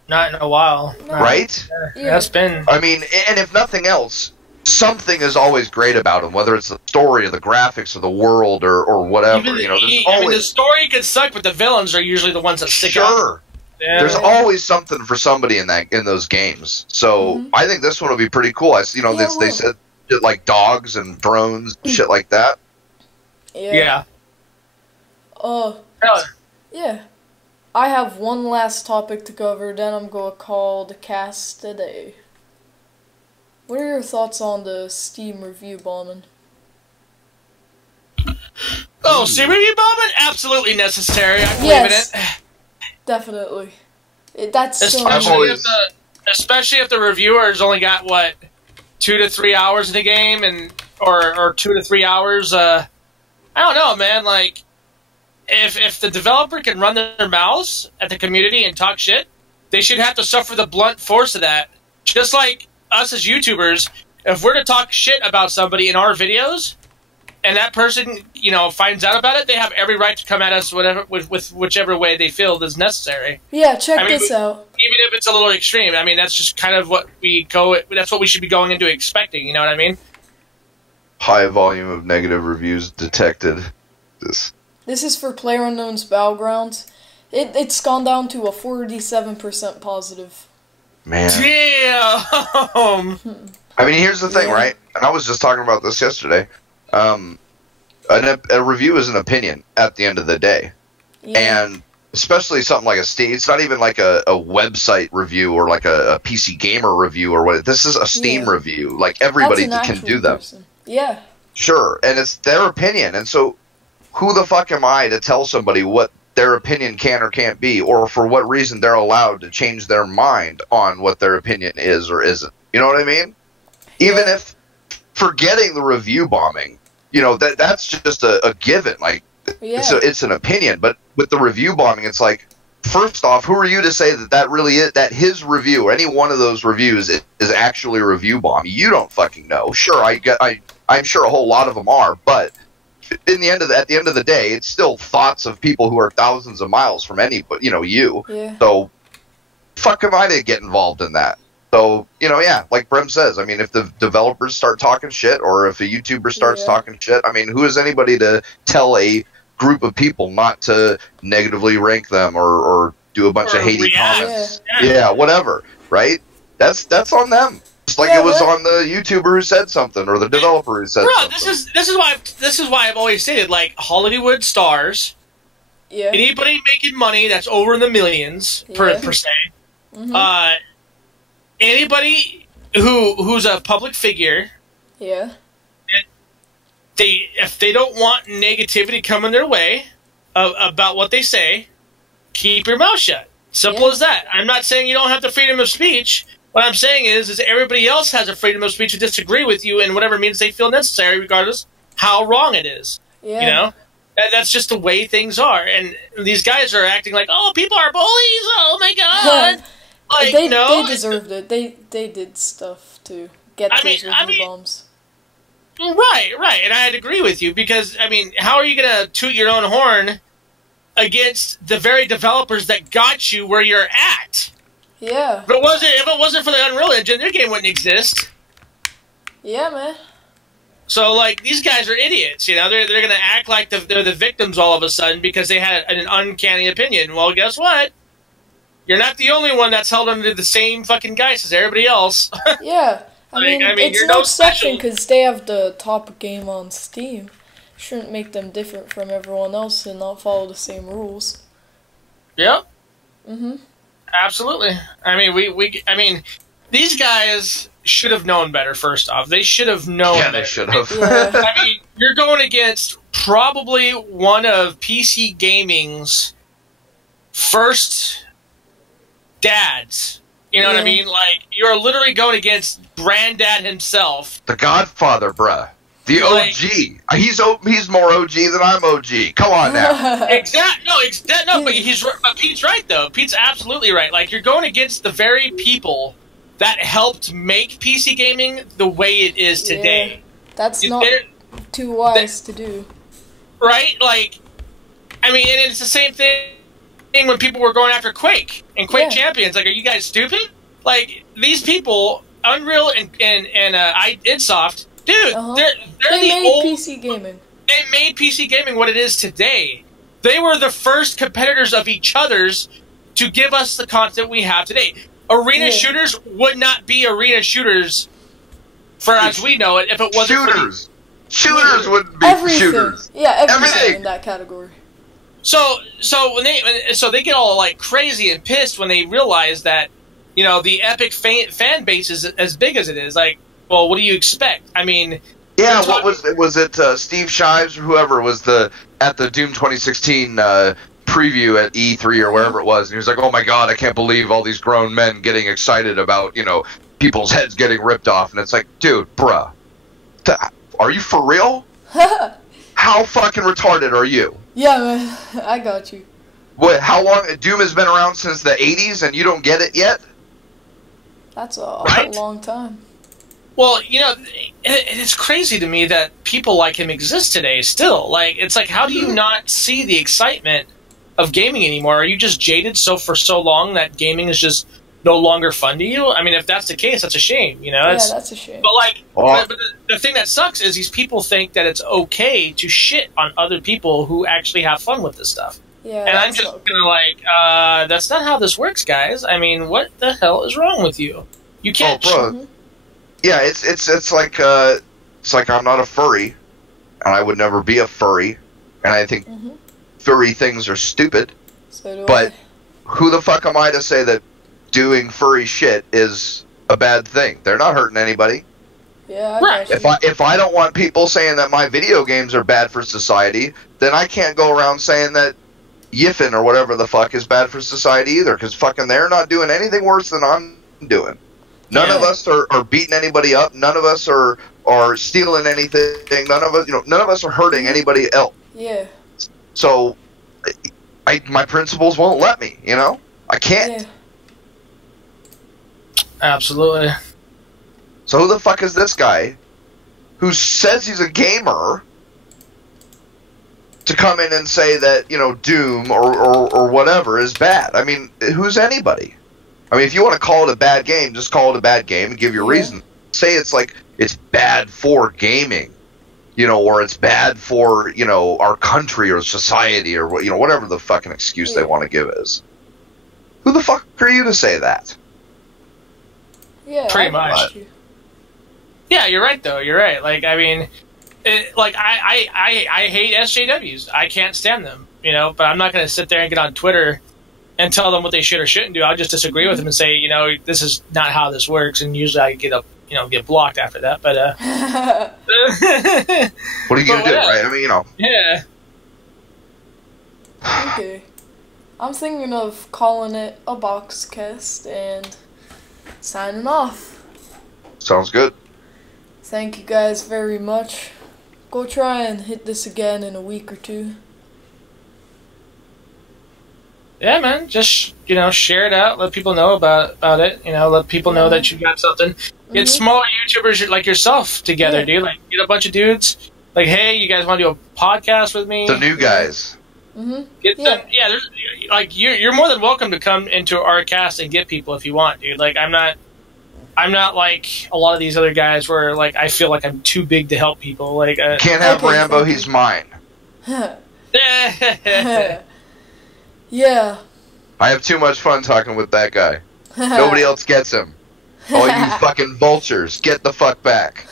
Not in a while. No. Right? Yeah. That's been... I mean, and if nothing else, something is always great about them, whether it's the story or the graphics or the world or whatever. The story could suck, but the villains are usually the ones that stick out. Sure. Yeah. There's always something for somebody in those games. So I think this one will be pretty cool. They said shit like dogs and drones and shit like that. Yeah. Yeah. I have one last topic to cover, then I'm going to call the cast today. What are your thoughts on the Steam review bombing? Oh, Steam review bombing? Absolutely necessary. I believe in it. Definitely. That's especially if the reviewer's only got 2 to 3 hours in the game, or 2 to 3 hours. I don't know, man. Like, if the developer can run their mouths at the community and talk shit, they should have to suffer the blunt force of that. Just like us as YouTubers, if we're to talk shit about somebody in our videos, and that person, you know, finds out about it, they have every right to come at us with whichever way they feel is necessary. Yeah, check this out. Even if it's a little extreme, I mean, that's just kind of what that's what we should be going into expecting, you know what I mean? High volume of negative reviews detected. This is for PlayerUnknown's Battlegrounds. It's gone down to a 47% positive. Man. Damn! I mean, here's the thing, right? And I was just talking about this yesterday. A review is an opinion at the end of the day. Yeah. And especially something like a Steam, it's not even like a website review or like a PC Gamer review or what. This is a Steam review. Like, everybody can do them. Yeah. Sure, and it's their opinion. And so who the fuck am I to tell somebody what their opinion can or can't be, or for what reason they're allowed to change their mind on what their opinion is or isn't? You know what I mean? Even if forgetting the review bombing, you know, that's just a given. Like, it's an opinion. But with the review bombing, it's like, first off, who are you to say that really is, that his review or any one of those reviews is actually a review bomb? You don't fucking know. Sure, I'm sure a whole lot of them are, but at the end of the day, it's still thoughts of people who are thousands of miles from anybody, you know, you. Yeah. So, fuck am I to get involved in that? So, you know, yeah, like Brem says, I mean, if the developers start talking shit, or if a YouTuber starts talking shit, I mean, who is anybody to tell a group of people not to negatively rank them or do a bunch of hatey comments? Yeah, whatever, right? That's on them. Just like it was on the YouTuber who said something, or the developer who said something. This is why I've always stated, like, Hollywood stars, anybody making money that's over in the millions per se, anybody who's a public figure, if they don't want negativity coming their way about what they say, keep your mouth shut. Simple as that. I'm not saying you don't have the freedom of speech. What I'm saying is everybody else has a freedom of speech to disagree with you in whatever means they feel necessary, regardless how wrong it is. Yeah. You know? That's just the way things are. And these guys are acting like, oh, people are bullies, oh my god. Like, they deserved it. They did stuff to get those review bombs. Right. And I'd agree with you, because, I mean, how are you going to toot your own horn against the very developers that got you where you're at? Yeah. If it wasn't for the Unreal Engine, their game wouldn't exist. Yeah, man. So, like, these guys are idiots, you know? They're going to act like they're the victims all of a sudden because they had an uncanny opinion. Well, guess what? You're not the only one that's held under the same fucking guise as everybody else. Yeah. I mean, it's no exception because they have the top game on Steam. Shouldn't make them different from everyone else and not follow the same rules. Yep. Mm-hmm. Absolutely. I mean, these guys should have known better, first off. They should have known better. They should have. Yeah. I mean, you're going against probably one of PC gaming's first dads. You know what I mean? Like, you're literally going against Granddad himself. The Godfather, bruh. The OG. He's more OG than I'm OG. Come on now. But Pete's right, though. Pete's absolutely right. Like, you're going against the very people that helped make PC gaming the way it is today. That's not too wise to do. Right? Like, I mean, and it's the same thing when people were going after Quake and Quake Champions. Like, are you guys stupid? Like, these people, Unreal and idsoft, dude, they're the old PC gaming. They made PC gaming what it is today. They were the first competitors of each other's to give us the content we have today. Arena shooters would not be arena shooters for as we know it if it wasn't shooters wouldn't be shooters. Yeah, everything in that category. So they get all like crazy and pissed when they realize that, you know, the Epic fan base is as big as it is. Like, well, what do you expect? I mean, what was it? Steve Shives or whoever was at the Doom 2016 preview at E3 or wherever it was, and he was like, "Oh my god, I can't believe all these grown men getting excited about, you know, people's heads getting ripped off." And it's like, dude, bruh, are you for real? How fucking retarded are you? Yeah, man, I got you. What? How long? Doom has been around since the 80s, and you don't get it yet? That's a long time. Well, it's crazy to me that people like him exist today still. Like, it's like, how do you not see the excitement of gaming anymore? Are you just jaded for so long that gaming is just no longer fun to you? I mean, if that's the case, that's a shame, Yeah, that's a shame. But, like, but the thing that sucks is these people think that it's okay to shit on other people who actually have fun with this stuff. Yeah, and I'm just gonna that's not how this works, guys. I mean, what the hell is wrong with you? You can't. Oh, bro. Yeah, it's like I'm not a furry, and I would never be a furry, and I think furry things are stupid. So do but I. Who the fuck am I to say that doing furry shit is a bad thing? They're not hurting anybody. Yeah, right. If I don't want people saying that my video games are bad for society, then I can't go around saying that yiffin or whatever the fuck is bad for society either, because fucking they're not doing anything worse than I'm doing. None of us are beating anybody up. None of us are stealing anything. None of us are hurting anybody else. Yeah. So, my principles won't let me. I can't. Yeah. Absolutely. So who the fuck is this guy who says he's a gamer to come in and say that, Doom or whatever is bad? I mean, who's anybody? I mean, if you want to call it a bad game, just call it a bad game and give your reason. Say it's bad for gaming, or it's bad for, our country or society or, whatever the fucking excuse they want to give is. Who the fuck are you to say that? Yeah, pretty much. Yeah, you're right, though. You're right. Like, I mean, I hate SJWs. I can't stand them, but I'm not going to sit there and get on Twitter and tell them what they should or shouldn't do. I'll just disagree with them and say, this is not how this works, and usually I get blocked after that. But what are you gonna do, right? I mean, Yeah. Okay. I'm thinking of calling it a Boxcast and signing off. Sounds good. Thank you guys very much. Go try and hit this again in a week or two. Yeah, man. Just, share it out. Let people know about it. Let people know that you've got something. Get smaller YouTubers like yourself together, dude. Like, get a bunch of dudes. Like, hey, you guys want to do a podcast with me? The new guys. Get them. Yeah, there's, like, you're more than welcome to come into our cast and get people if you want, dude. Like, I'm not like a lot of these other guys where, like, I feel like I'm too big to help people. Like, can't have Rambo. He's mine. Yeah. I have too much fun talking with that guy. Nobody else gets him. All you fucking vultures, get the fuck back.